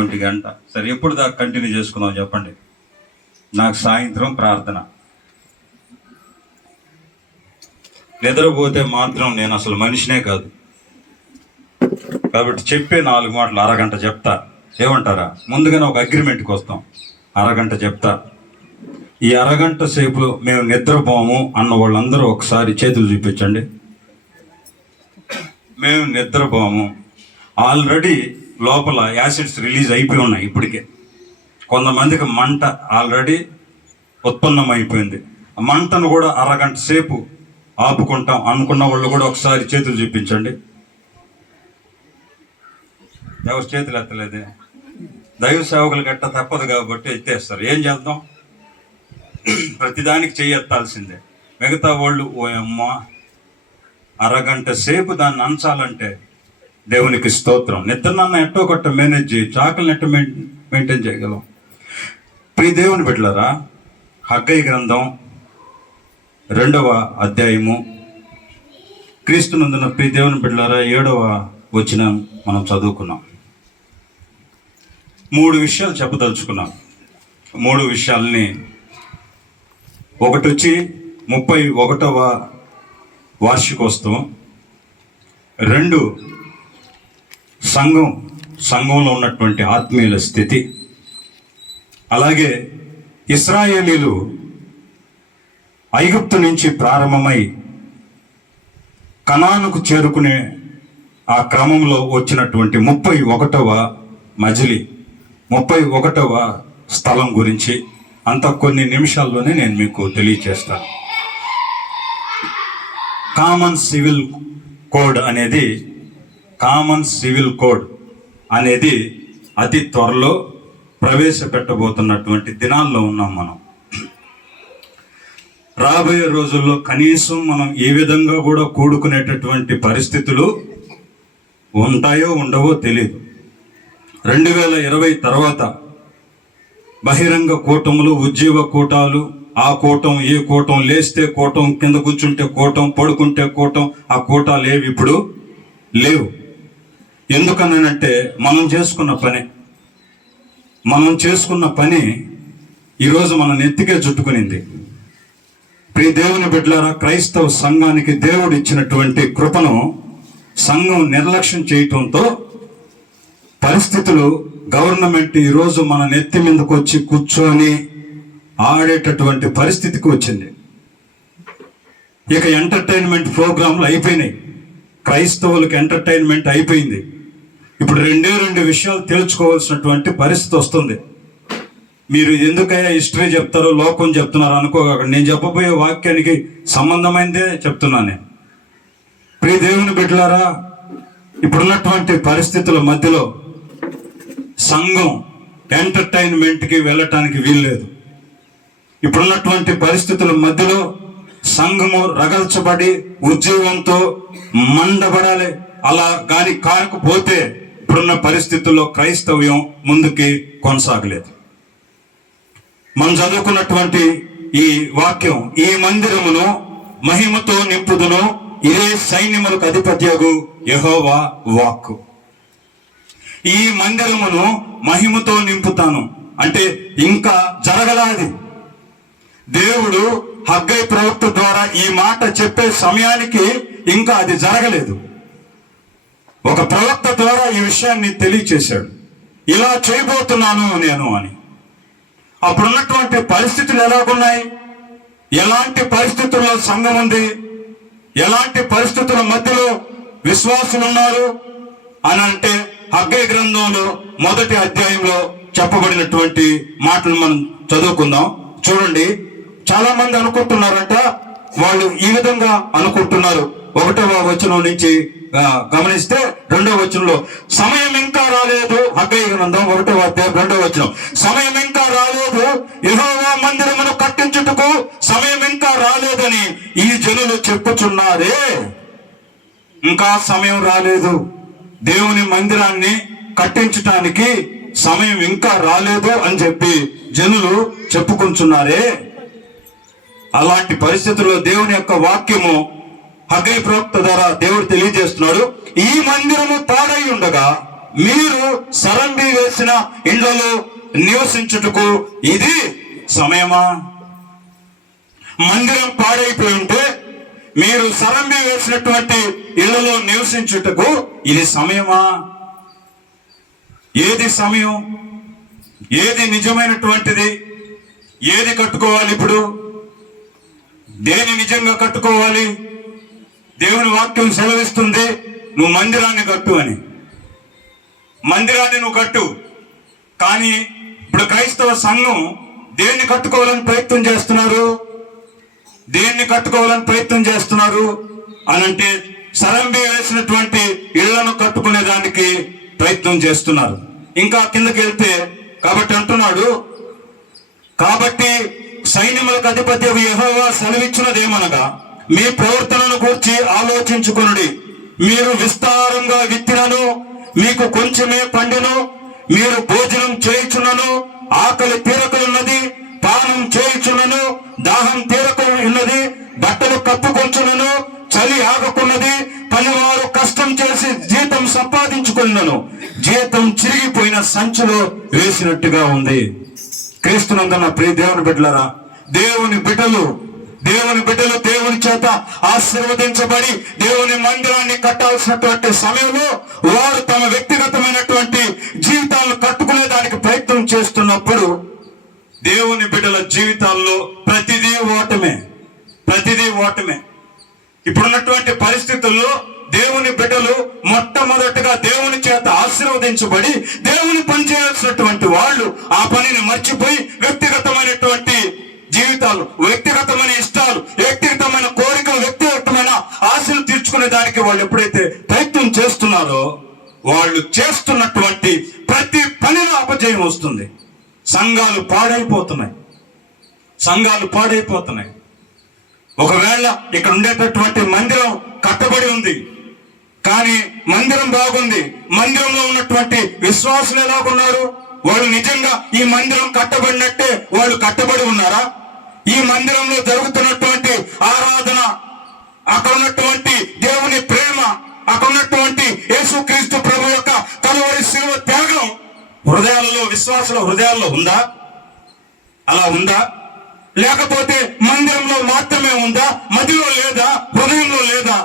1 గంట. సరే, ఎప్పుడు దాకా కంటిన్యూ చేసుకుందాం చెప్పండి? నాకు సాయంత్రం ప్రార్థన. నిద్రపోతే మాత్రం నేను అసలు మనిషినే కాదు. కాబట్టి చెప్పే 4 మాటలు అరగంట చెప్తా. ఏమంటారా? ముందుగానే ఒక అగ్రిమెంట్కి వస్తాం. అరగంట చెప్తా. ఈ అరగంట సేపు మేము నిద్రపోము అన్న వాళ్ళందరూ ఒకసారి చేతులు చూపించండి. మేము నిద్రపోము. ఆల్రెడీ లోపల యాసిడ్స్ రిలీజ్ అయిపోయి ఉన్నాయి. ఇప్పటికే కొంతమందికి మంట ఆల్రెడీ ఉత్పన్నమైపోయింది. మంటను కూడా అరగంట సేపు ఆపుకుంటాం అనుకున్న వాళ్ళు కూడా ఒకసారి చేతులు చూపించండి. ఎవరు చేతులు ఎత్తలేదే? దైవ సేవకులు గట్ట తప్పదు కాబట్టి ఎత్తేస్తారు. ఏం చేద్దాం? ప్రతిదానికి చెయ్యెత్తాల్సిందే. మిగతా వాళ్ళు ఓ అమ్మ అరగంట సేపు దాన్ని అంచాలంటే దేవునికి స్తోత్రం. నిద్రనన్న ఎట్టో కొట్ట మేనేజ్ చేయొచ్చు. ఆకలిని ఎట్ట మెయింటైన్ చేయగలం? ప్రియ దేవుని బిడ్డలారా, హగ్గై గ్రంథం 2వ అధ్యాయము, క్రీస్తునందున ప్రియ దేవుని బిడ్డలారా 7వ వచనం మనం చదువుకున్నాం. 3 విషయాలు చెప్పదలుచుకున్నాం. 3 విషయాలని, ఒకటి వచ్చి 31వ వార్షికోత్సవం, 2 సంఘంలో ఉన్నటువంటి ఆత్మీయుల స్థితి, అలాగే ఇశ్రాయేలీలు ఐగుప్తు నుంచి ప్రారంభమై కనానుకు చేరుకునే ఆ క్రమంలో వచ్చినటువంటి 31వ మజిలీ, 31వ స్థలం గురించి అంత కొన్ని నిమిషాల్లోనే నేను మీకు తెలియచేస్తాను. కామన్ సివిల్ కోడ్ అనేది అతి త్వరలో ప్రవేశపెట్టబోతున్నటువంటి దినాల్లో ఉన్నాం మనం. రాబోయే రోజుల్లో కనీసం మనం ఏ విధంగా కూడా కూడుకునేటటువంటి పరిస్థితులు ఉంటాయో ఉండవో తెలియదు. 2020 తర్వాత బహిరంగ కూటములు, ఉజ్జీవ కూటాలు, ఆ కూటం ఈ కూటం, లేస్తే కూటం, కింద కూర్చుంటే కూటం, పడుకుంటే కూటం, ఆ కూటాలు ఏవి ఇప్పుడు లేవు. ఎందుకనంటే మనం చేసుకున్న పని ఈరోజు మన నెత్తికే చుట్టుకునింది. ప్రియ దేవుని బిడ్డలారా, క్రైస్తవ సంఘానికి దేవుడు ఇచ్చినటువంటి కృపను సంఘం నిర్లక్ష్యం చేయటంతో పరిస్థితులు, గవర్నమెంట్ ఈరోజు మన నెత్తి మీదకు వచ్చి కూర్చొని ఆడేటటువంటి పరిస్థితికి వచ్చింది. ఇక ఎంటర్టైన్మెంట్ ప్రోగ్రాంలు అయిపోయినాయి. క్రైస్తవులకు ఎంటర్టైన్మెంట్ అయిపోయింది. ఇప్పుడు 2 విషయాలు తేల్చుకోవాల్సినటువంటి పరిస్థితి వస్తుంది. మీరు ఎందుకయ్యా హిస్టరీ చెప్తారో, లోకం చెప్తున్నారు అనుకోకండి. నేను చెప్పబోయే వాక్యానికి సంబంధమైనదే చెప్తున్నాను నేను. ప్రియ దేవుని బిడ్డలారా, ఇప్పుడున్నటువంటి పరిస్థితుల మధ్యలో సంఘం ఎంటర్టైన్మెంట్కి వెళ్ళటానికి వీల్లేదు. ఇప్పుడున్నటువంటి పరిస్థితుల మధ్యలో సంఘము రగల్చబడి ఉద్యోగంతో మండబడాలి. అలా కానీ కాకపోతే ఇప్పుడున్న పరిస్థితుల్లో క్రైస్తవ్యం ముందుకి కొనసాగలేదు. మనం చదువుకున్నటువంటి ఈ వాక్యం, ఈ మందిరమును మహిమతో నింపుదును, ఇదే సైన్యములకు అధిపత్యగు యెహోవా వాక్కు. ఈ మందిరమును మహిమతో నింపుతాను అంటే ఇంకా జరగలాది. దేవుడు హగ్గై ప్రవక్త ద్వారా ఈ మాట చెప్పే సమయానికి ఇంకా అది జరగలేదు. ఒక ప్రవక్త ద్వారా ఈ విషయాన్ని తెలియచేశాడు, ఇలా చేయబోతున్నాను నేను అని. అప్పుడున్నటువంటి పరిస్థితులు ఎలాగున్నాయి, ఎలాంటి పరిస్థితుల్లో సంఘం ఉంది, ఎలాంటి పరిస్థితుల మధ్యలో విశ్వాసులు ఉన్నారు అని అంటే హగ్గై గ్రంథంలో 1వ అధ్యాయంలో చెప్పబడినటువంటి మాటలు మనం చదువుకుందాం. చూడండి, చాలా మంది అనుకుంటున్నారంట, వాళ్ళు ఈ విధంగా అనుకుంటున్నారు. 1వ వచనం నుంచి గమనిస్తే 2వ వచనంలో సమయం ఇంకా రాలేదు. హగ్గై గ్రంథం 1వ అధ్యాయం 2వ వచనం, సమయం ఇంకా రాలేదు, యెహోవా మందిరమును కట్టించుటకు సమయం ఇంకా రాలేదని ఈ జనులు చెప్పుచున్నారే. ఇంకా సమయం రాలేదు, దేవుని మందిరాన్ని కట్టించటానికి సమయం ఇంకా రాలేదు అని చెప్పి జనులు చెప్పుకుంటున్నారే. అలాంటి పరిస్థితుల్లో దేవుని యొక్క వాక్యము హగ్గై ప్రవక్త ద్వారా దేవుడు తెలియజేస్తున్నాడు, ఈ మందిరము పాడై ఉండగా మీరు సరంబి వేసిన ఇండ్లలో నివసించుటకు ఇది సమయమా? మందిరం పాడైపోయి ఉంటే మీరు సరంబి వేసినటువంటి ఇళ్లలో నివసించుటకు ఇది సమయమా? ఏది సమయం? ఏది నిజమైనటువంటిది? ఏది కట్టుకోవాలి? ఇప్పుడు దేని నిజంగా కట్టుకోవాలి? దేవుని వాక్యం సెలవిస్తుంది, నువ్వు మందిరాన్ని కట్టు అని. మందిరాన్ని నువ్వు కట్టు. కానీ ఇప్పుడు క్రైస్తవ సంఘం దేన్ని కట్టుకోవాలని ప్రయత్నం చేస్తున్నారు? దేన్ని కట్టుకోవాలని ప్రయత్నం చేస్తున్నారు అనంటే సరంబి వేసినటువంటి ఇళ్లను కట్టుకునే దానికి ప్రయత్నం చేస్తున్నారు. ఇంకా కిందకి వెళ్తే కాబట్టి అంటున్నాడు, కాబట్టి సైన్యములకు అధిపతి యెహోవా సెలవిచ్చినదేమనగా, మీ ప్రవర్తనను గూర్చి ఆలోచించుకొనుడి. మీరు విస్తారంగా విత్తినను మీకు కొంచెమే పండెను. మీరు భోజనం చేయుచున్నను ఆకలి తీరకలున్నది, పానం చేయుచున్నను దాహం తీరకు ఉన్నది, బట్టలు కప్పుకొంచునను చలి ఆగకున్నది, పనివారు కష్టం చేసి జీతం సంపాదించుకున్నను జీతం చిరిగిపోయిన సంచిలో వేసినట్టుగా ఉంది. క్రీస్తునందున ప్రియ దేవుని బిడ్డలారా, దేవుని బిడ్డలు దేవుని చేత ఆశీర్వదించబడి దేవుని మందిరాన్ని కట్టాల్సినటువంటి సమయంలో వారు తమ వ్యక్తిగతమైనటువంటి జీవితాలను కట్టుకునే దానికి ప్రయత్నం చేస్తున్నప్పుడు దేవుని బిడ్డల జీవితాల్లో ప్రతిదీ ఓటమే. ఇప్పుడున్నటువంటి పరిస్థితుల్లో దేవుని బిడ్డలు మొట్టమొదటిగా దేవుని చేత ఆశీర్వదించబడి దేవుని పని చేయాల్సినటువంటి వాళ్ళు ఆ పనిని మర్చిపోయి వ్యక్తిగతమైనటువంటి జీవితాలు, వ్యక్తిగతమైన ఇష్టాలు, వ్యక్తిగతమైన కోరికలు, వ్యక్తిగతమైన ఆశలు తీర్చుకునే దానికి వాళ్ళు ఎప్పుడైతే ప్రయత్నం చేస్తున్నారో వాళ్ళు చేస్తున్నటువంటి ప్రతి పనిలో అపజయం వస్తుంది. సంఘాలు పాడైపోతున్నాయి. ఒకవేళ ఇక్కడ ఉండేటటువంటి మందిరం కట్టబడి ఉంది, కానీ మందిరం బాగుంది. మందిరంలో ఉన్నటువంటి విశ్వాసులు ఎలాగున్నారు? వాళ్ళు నిజంగా ఈ మందిరం కట్టబడినట్టే వాళ్ళు కట్టబడి ఉన్నారా? ఈ మందిరంలో జరుగుతున్నటువంటి ఆరాధన, అక్కడ ఉన్నటువంటి దేవుని ప్రేమ, అక్కడ ఉన్నటువంటి యేసుక్రీస్తు ప్రభు యొక్క కలువరి శిలువ త్యాగం విశ్వాసుల హృదయాల్లో ఉందా? అలా ఉందా? లేకపోతే మందిరంలో మాత్రమే ఉందా? మదిలో లేదా? హృదయంలో లేదా?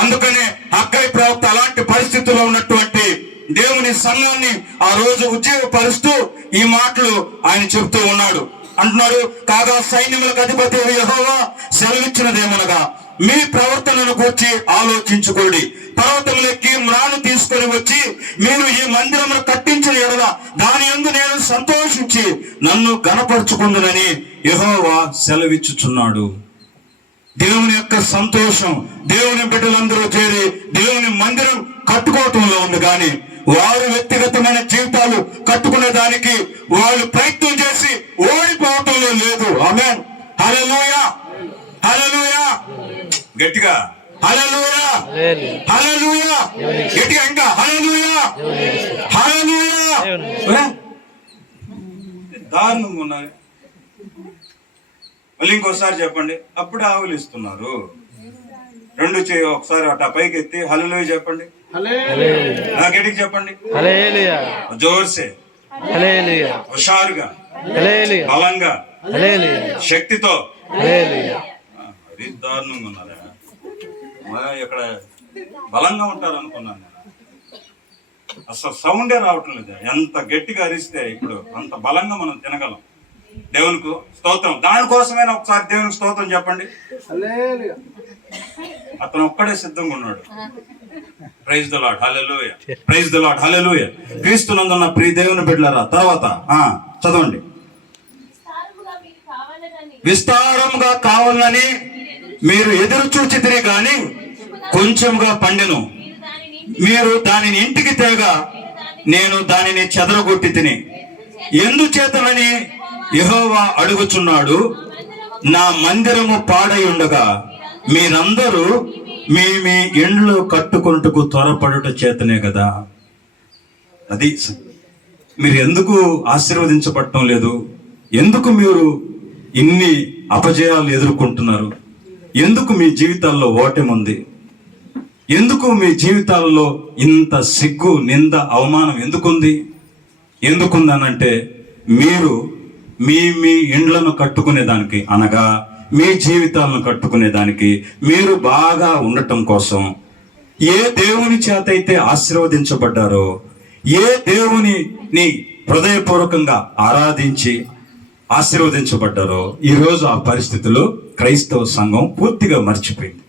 అందుకనే హగ్గయి ప్రవక్త అలాంటి పరిస్థితుల్లో ఉన్నటువంటి దేవుని సంఘాన్ని ఆ రోజు ఉజ్జీవపరుస్తూ ఈ మాటలు ఆయన చెప్తూ ఉన్నాడు. అంటున్నాడు, కాగా సైన్యములకు అధిపతి యెహోవా సెలవిచ్చినదేమనగా, మీ ప్రవర్తనను గూర్చి ఆలోచించుకోండి. పర్వతములెక్కి మ్రాను తీసుకొని వచ్చి మీరు ఈ మందిరమును కట్టించిన ఎడల దాని యందు నేను సంతోషించి నన్ను గణపరుచుకుందునని యెహోవా సెలవిచ్చుచున్నాడు. దేవుని యొక్క సంతోషం దేవుని బిడ్డలందరూ చేరి దేవుని మందిరం కట్టుకోవటంలో ఉంది, కానీ వారు వ్యక్తిగతమైన జీవితాలు కట్టుకునే దానికి వాళ్ళు ప్రయత్నం చేసి ఓడిపోవటంలో లేదు. ఆమేన్, హల్లెలూయా, హల్లెలూయా. గట్టిగా హల్లెలూయా, హల్లెలూయా. గట్టిగా ఇంకా హల్లెలూయా, హల్లెలూయా. దారుణంగా ఉన్నారు. మళ్ళీ ఇంకోసారి చెప్పండి. అప్పుడు ఆవులు ఇస్తున్నారు. రెండు చేయి ఒకసారి అట్లా పైకి ఎత్తి హల్లెలూయా చెప్పండి. గట్టిగా చెప్పండి. జోర్సే, హుషారుగా, బలంగా, శక్తితో. అది దారుణంగా ఉన్నారా? ఇక్కడ బలంగా ఉంటారు అనుకున్నాను నేను. అసలు సౌండే రావటం లేదు. ఎంత గట్టిగా అరిస్తే ఇప్పుడు అంత బలంగా మనం తినగలం. దేవునికి స్తోత్రం. దానికోసమైనా ఒకసారి దేవునికి స్తోత్రం చెప్పండి. అతను ఒక్కడే సిద్ధంగా ఉన్నాడు. Praise the lord, hallelujah, praise the lord, hallelujah. క్రీస్తునందున్న ప్రియ దేవుని బిడ్డలారా, తర్వాత చదవండి. విస్తారంగా కావాలని మీరు ఎదురు చూచితిరి గాని కొంచెంగా పండెను. మీరు దానిని ఇంటికి తేగా నేను దానిని చెదరగొట్టి తిని. ఎందుచేతనని యెహోవా అడుగుచున్నాడు, నా మందిరము పాడై ఉండగా మీరందరూ మీ మీ ఇండ్లు కట్టుకొనుటకు త్వరపడుట చేతనే కదా. అది మీరు ఎందుకు ఆశీర్వదించబడటం లేదు? ఎందుకు మీరు ఇన్ని అపజయాలు ఎదుర్కొంటున్నారు? ఎందుకు మీ జీవితాల్లో ఓటమి ఉంది? ఎందుకు మీ జీవితాలలో ఇంత సిగ్గు, నింద, అవమానం ఎందుకుందనంటే మీరు మీ ఇండ్లను కట్టుకునేదానికి, అనగా మీ జీవితాలను కట్టుకునేదానికి, మీరు బాగా ఉండటం కోసం ఏ దేవుని చేత అయితే ఆశీర్వదించబడ్డారో, ఏ దేవుని హృదయపూర్వకంగా ఆరాధించి ఆశీర్వదించబడ్డారో, ఈరోజు ఆ పరిస్థితిలో క్రైస్తవ సంఘం పూర్తిగా మర్చిపోయింది.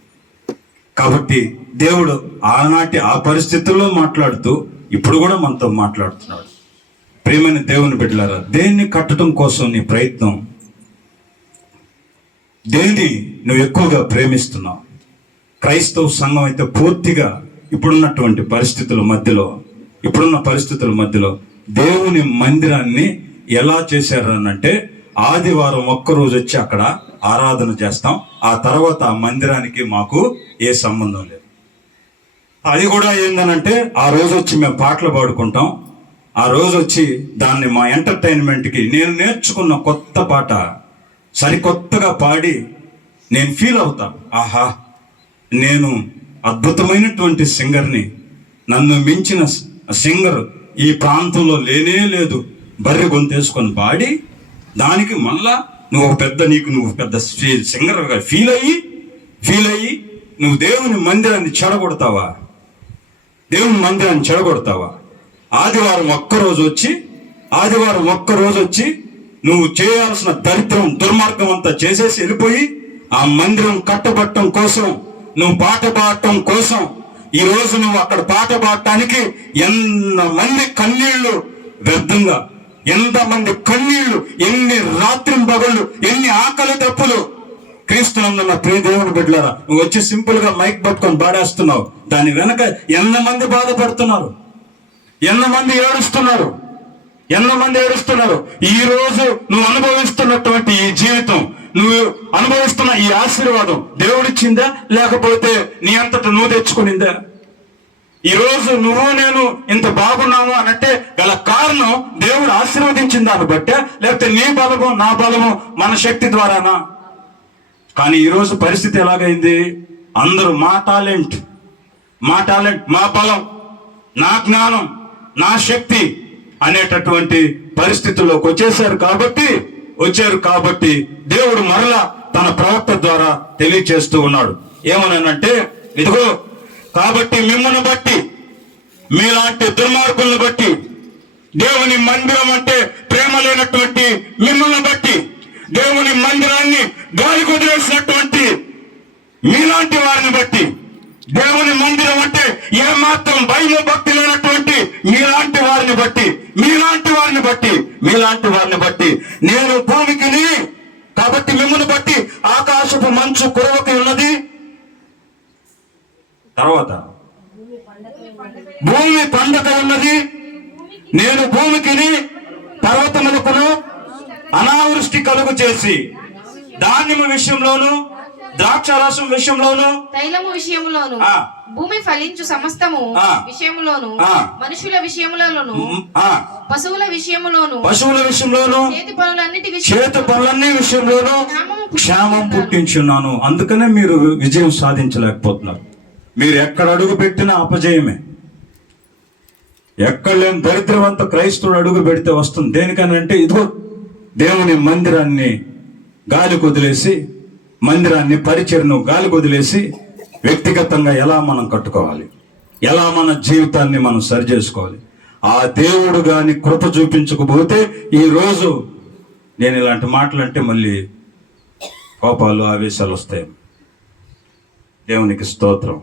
కాబట్టి దేవుడు ఆనాటి ఆ పరిస్థితుల్లో మాట్లాడుతూ ఇప్పుడు కూడా మనతో మాట్లాడుతున్నాడు. ప్రియమైన దేవుని బిడ్డలారా, దేన్ని కట్టడం కోసం నీ ప్రయత్నం? దేన్ని నువ్వు ఎక్కువగా ప్రేమిస్తున్నావు? క్రైస్తవ సంఘం అయితే పూర్తిగా ఇప్పుడున్న పరిస్థితుల మధ్యలో దేవుని మందిరాన్ని ఎలా చేశారు అంటే, ఆదివారం ఒక్కరోజు వచ్చి అక్కడ ఆరాధన చేస్తాం, ఆ తర్వాత ఆ మందిరానికి మాకు ఏ సంబంధం లేదు. అది కూడా ఏందనంటే, ఆ రోజు వచ్చి మేము పాటలు పాడుకుంటాం, ఆ రోజు వచ్చి దాన్ని మా ఎంటర్టైన్మెంట్కి నేను నేర్చుకున్న కొత్త పాట సరికొత్తగా పాడి నేను ఫీల్ అవుతా, ఆహా నేను అద్భుతమైనటువంటి సింగర్ని, నన్ను మించిన సింగర్ ఈ ప్రాంతంలో లేనే లేదు, బర్రె గొంతేసుకొని పాడి దానికి మళ్ళా నువ్వు పెద్ద సింగర్గా ఫీల్ అయ్యి నువ్వు దేవుని మందిరాన్ని చెడగొడతావా? ఆదివారం ఒక్కరోజు వచ్చి నువ్వు చేయాల్సిన దరిద్రం, దుర్మార్గం అంతా చేసేసి వెళ్ళిపోయి ఆ మందిరం కట్టబట్టడం కోసం, నువ్వు పాట పాడటం కోసం, ఈ రోజు నువ్వు అక్కడ పాట పాడటానికి ఎంతమంది కన్నీళ్లు వ్యర్థంగా, ఎంతమంది కన్నీళ్లు, ఎన్ని రాత్రింబగళ్ళు, ఎన్ని ఆకలి తప్పులు. క్రీస్తునందున్న ప్రియ దేవుని బిడ్డలారా, నువ్వు వచ్చి సింపుల్ గా మైక్ పట్టుకొని పాడేస్తున్నావు, దాని వెనక ఎంతమంది బాధపడుతున్నారు, ఎంతమంది ఏడుస్తున్నారు. ఈ రోజు నువ్వు అనుభవిస్తున్నటువంటి ఈ జీవితం, నువ్వు అనుభవిస్తున్న ఈ ఆశీర్వాదం దేవుడిచ్చిందా, లేకపోతే నీ అంతటా నువ్వు తెచ్చుకునిందా? ఈ రోజు నువ్వు నేను ఇంత బాగున్నాము అనంటే గల కారణం దేవుడు ఆశీర్వదించిన దాన్ని బట్టే, లేకపోతే నీ బలము నా బలము మన శక్తి ద్వారానా? కానీ ఈరోజు పరిస్థితి ఎలాగైంది? అందరూ మా టాలెంట్, మా బలం, నా జ్ఞానం, నా శక్తి అనేటటువంటి పరిస్థితుల్లోకి వచ్చారు కాబట్టి దేవుడు మరలా తన ప్రవక్త ద్వారా తెలియచేస్తూ ఉన్నాడు. ఏమనంటే, ఇదిగో కాబట్టి మిమ్మల్ని బట్టి, మీలాంటి దుర్మార్గులను బట్టి, దేవుని మందిరం అంటే ప్రేమ లేనటువంటి మిమ్మల్ని బట్టి, దేవుని మందిరాన్ని గాలి కుదిరేసినటువంటి మీలాంటి వారిని బట్టి, దేవుని మందిరం అంటే ఏమాత్రం భయం భక్తి లేనటువంటి మీలాంటి వారిని బట్టి నేను భూమికిని, కాబట్టి మిమ్మల్ని బట్టి ఆకాశపు మంచు కురవకి ఉన్నది. తర్వాత భూమి పండగ ఉన్నది. నేను భూమికిని పర్వతములకును అనావృష్టి కలుగు చేసి, ధాన్యము విషయంలోను, ద్రాక్షారసం విషయంలోను, తైలము విషయంలోను, భూమి ఫలించు సమస్తము విషయంలోను, మనుషుల విషయంలోను, పశువుల విషయంలోను, చేతి పనులన్నీ విషయంలోను క్షేమం పుట్టించున్నాను. అందుకనే మీరు విజయం సాధించలేకపోతున్నారు. మీరు ఎక్కడ అడుగు పెట్టినా అపజయమే. ఎక్కడ లేని దరిద్రవంత క్రైస్తవుడు అడుగు పెడితే వస్తుంది. దేనికనంటే, ఇదిగో దేవుని మందిరాన్ని గాలి కొదిలేసి, మందిరాన్ని పరిచర్ను గాలి కొదిలేసి, వ్యక్తిగతంగా ఎలా మనం కట్టుకోవాలి, ఎలా మన జీవితాన్ని మనం సరి చేసుకోవాలి. ఆ దేవుడు గాని కృప చూపించకపోతే ఈరోజు నేను ఇలాంటి మాటలంటే మళ్ళీ కోపాలు, ఆవేశాలు వస్తాయి. దేవునికి స్తోత్రం.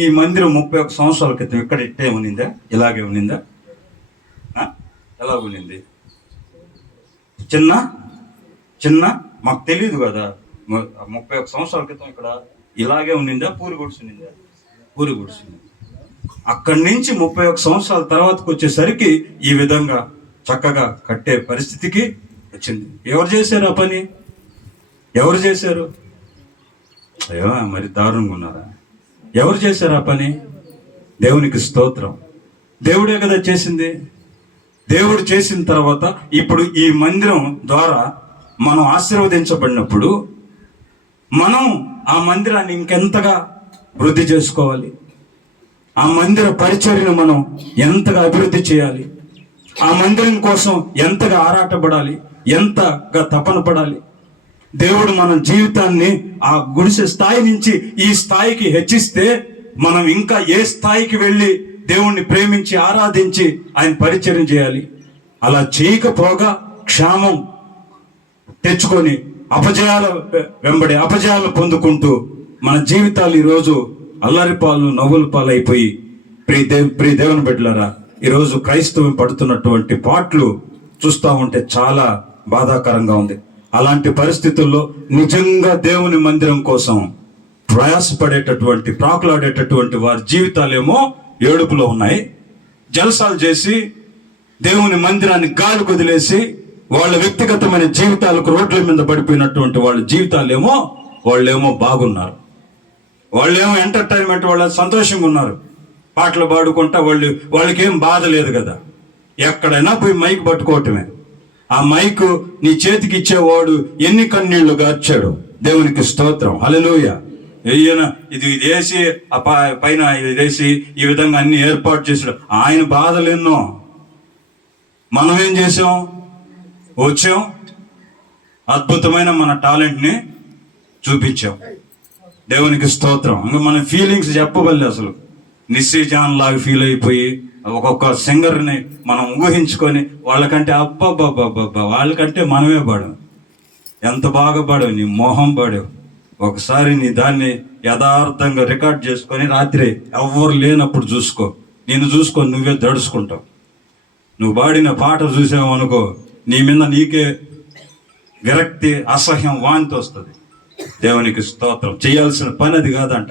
ఈ మందిరం 31 సంవత్సరాల క్రితం ఇక్కడ ఇట్టే ఉన్నిందా? ఇలాగే ఉన్నిందా? ఎలా ఉన్నింది? చిన్న మాకు తెలియదు కదా. 31 సంవత్సరాల క్రితం ఇక్కడ ఇలాగే ఉన్నిందా? పూరి గుడిసిందా? అక్కడి నుంచి 31 సంవత్సరాల తర్వాతకు వచ్చేసరికి ఈ విధంగా చక్కగా కట్టే పరిస్థితికి వచ్చింది. ఎవరు చేశారు ఆ పని? అయ్యో, మరి దారుణంగా ఉన్నారా? ఎవరు చేశారు ఆ పని? దేవునికి స్తోత్రం. దేవుడే కదా చేసింది. దేవుడు చేసిన తర్వాత ఇప్పుడు ఈ మందిరం ద్వారా మనం ఆశీర్వదించబడినప్పుడు మనం ఆ మందిరాన్ని ఇంకెంతగా వృద్ధి చేసుకోవాలి. ఆ మందిర పరిచర్యను మనం ఎంతగా అభివృద్ధి చేయాలి, ఆ మందిరం కోసం ఎంతగా ఆరాటపడాలి, ఎంతగా తపన పడాలి. దేవుడు మన జీవితాన్ని ఆ గుడిసె స్థాయి నుంచి ఈ స్థాయికి హెచ్చిస్తే మనం ఇంకా ఏ స్థాయికి వెళ్ళి దేవుణ్ణి ప్రేమించి ఆరాధించి ఆయన పరిచర్య చేయాలి. అలా చేయకపోగా క్షామం తెచ్చుకొని అపజయాల వెంబడి అపజయాలు పొందుకుంటూ మన జీవితాలు ఈరోజు అల్లరి పాలు నవ్వుల పాలు అయిపోయి ప్రియ దేవుని బిడ్డలారా, ఈరోజు క్రైస్తవం పడుతున్నటువంటి పాటలు చూస్తూ ఉంటే చాలా బాధాకరంగా ఉంది. అలాంటి పరిస్థితుల్లో నిజంగా దేవుని మందిరం కోసం ప్రయాసపడేటటువంటి ప్రాకులాడేటటువంటి వారి జీవితాలేమో ఏడుపులో ఉన్నాయి. జల్సాలు చేసి దేవుని మందిరాన్ని గాలి కుదిలేసి వాళ్ళ వ్యక్తిగతమైన జీవితాలకు రోడ్ల మీద పడిపోయినటువంటి వాళ్ళ జీవితాలేమో వాళ్ళేమో బాగున్నారు, వాళ్ళేమో ఎంటర్టైన్మెంట్, వాళ్ళ సంతోషంగా ఉన్నారు, పాటలు పాడుకుంటా వాళ్ళకేం బాధ లేదు కదా. ఎక్కడైనా పోయి మైక్ పట్టుకోవటమే. ఆ మైకు నీ చేతికి ఇచ్చేవాడు ఎన్ని కన్నీళ్లు గార్చాడు. దేవునికి స్తోత్రం, హల్లెలూయా. ఇది వేసి ఆ పైన ఇది వేసి ఈ విధంగా అన్ని ఏర్పాటు చేసాడు. ఆయన బాధలు ఎన్నో. మనం ఏం చేసాం? వచ్చాం, అద్భుతమైన మన టాలెంట్ని చూపించాం. దేవునికి స్తోత్రం. ఇంకా మన ఫీలింగ్స్ చెప్పవల్లి. అసలు నిశ్చయజాన్ లాగా ఫీల్ అయిపోయి ఒక్కొక్క సింగర్ని మనం ఊహించుకొని వాళ్ళకంటే అబ్బబ్బబ్బబ్బా వాళ్ళకంటే మనమే పాడాం. ఎంత బాగా పాడావు, నీ మోహం పాడావు. ఒకసారి నీ దాన్ని యథార్థంగా రికార్డ్ చేసుకొని రాత్రి ఎవరు లేనప్పుడు చూసుకో, నేను చూసుకొని నువ్వే దడుచుకుంటావు. నువ్వు పాడిన పాట చూసావు అనుకో, నీ మీద నీకే విరక్తి, అసహ్యం, వాంతి వస్తుంది. దేవునికి స్తోత్రం. చేయాల్సిన పని అది కాదంట,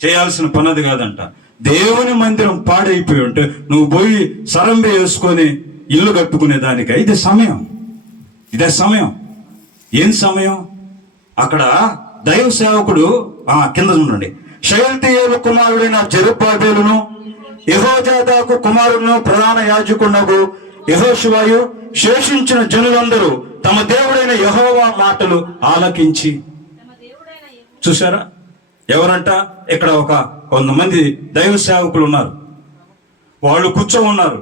చేయాల్సిన పని అది కాదంట. దేవుని మందిరం పాడైపోయి ఉంటే నువ్వు పోయి సరంబే వేసుకొని ఇల్లు కట్టుకునే దానిక ఇది సమయం, ఇదే సమయం. ఏం సమయం? అక్కడ దైవ సేవకుడు కింద చూడండి, షయల్తీయేలు కుమారుడైన జెరుబ్బాబెలును యెహోజాదాకు కుమారుడును ప్రధాన యాజకునకు యెహోషువయు శేషించిన జనులందరూ తమ దేవుడైన యెహోవా మాటలు ఆలకించి. చూసారా? ఎవరంట? ఇక్కడ కొంతమంది దైవ సేవకులు ఉన్నారు. వాళ్ళు కూర్చో ఉన్నారు.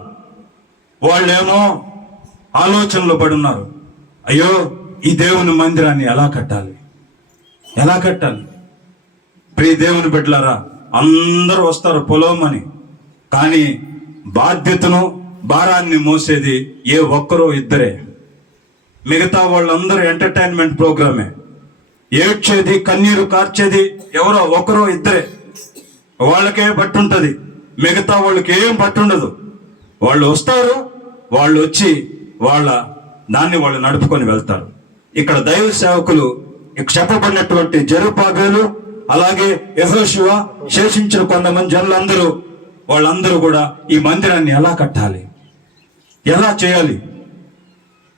వాళ్ళేమో ఆలోచనలో పడి ఉన్నారు. అయ్యో, ఈ దేవుని మందిరాన్ని ఎలా కట్టాలి, ఎలా కట్టాలి? ప్రియ దేవుని బిడ్డలారా, అందరూ వస్తారు పొలమని, కానీ బాధ్యతను భారాన్ని మోసేది ఏ ఒక్కరో ఇద్దరే. మిగతా వాళ్ళందరూ ఎంటర్టైన్మెంట్ ప్రోగ్రామే. ఏడ్చేది, కన్నీరు కార్చేది ఎవరో ఒకరో ఇద్దరే. వాళ్ళకే పట్టుంటది, మిగతా వాళ్ళకి ఏం పట్టుండదు. వాళ్ళు వస్తారు, వాళ్ళు వచ్చి వాళ్ళ దాన్ని వాళ్ళు నడుపుకొని వెళ్తారు. ఇక్కడ దైవ సేవకులు చెప్పబడినటువంటి జెరుబ్బాబెలు, అలాగే యెహోషువ, శేషించిన కొంతమంది జనులందరూ, వాళ్ళందరూ కూడా ఈ మందిరాన్ని ఎలా కట్టాలి, ఎలా చేయాలి?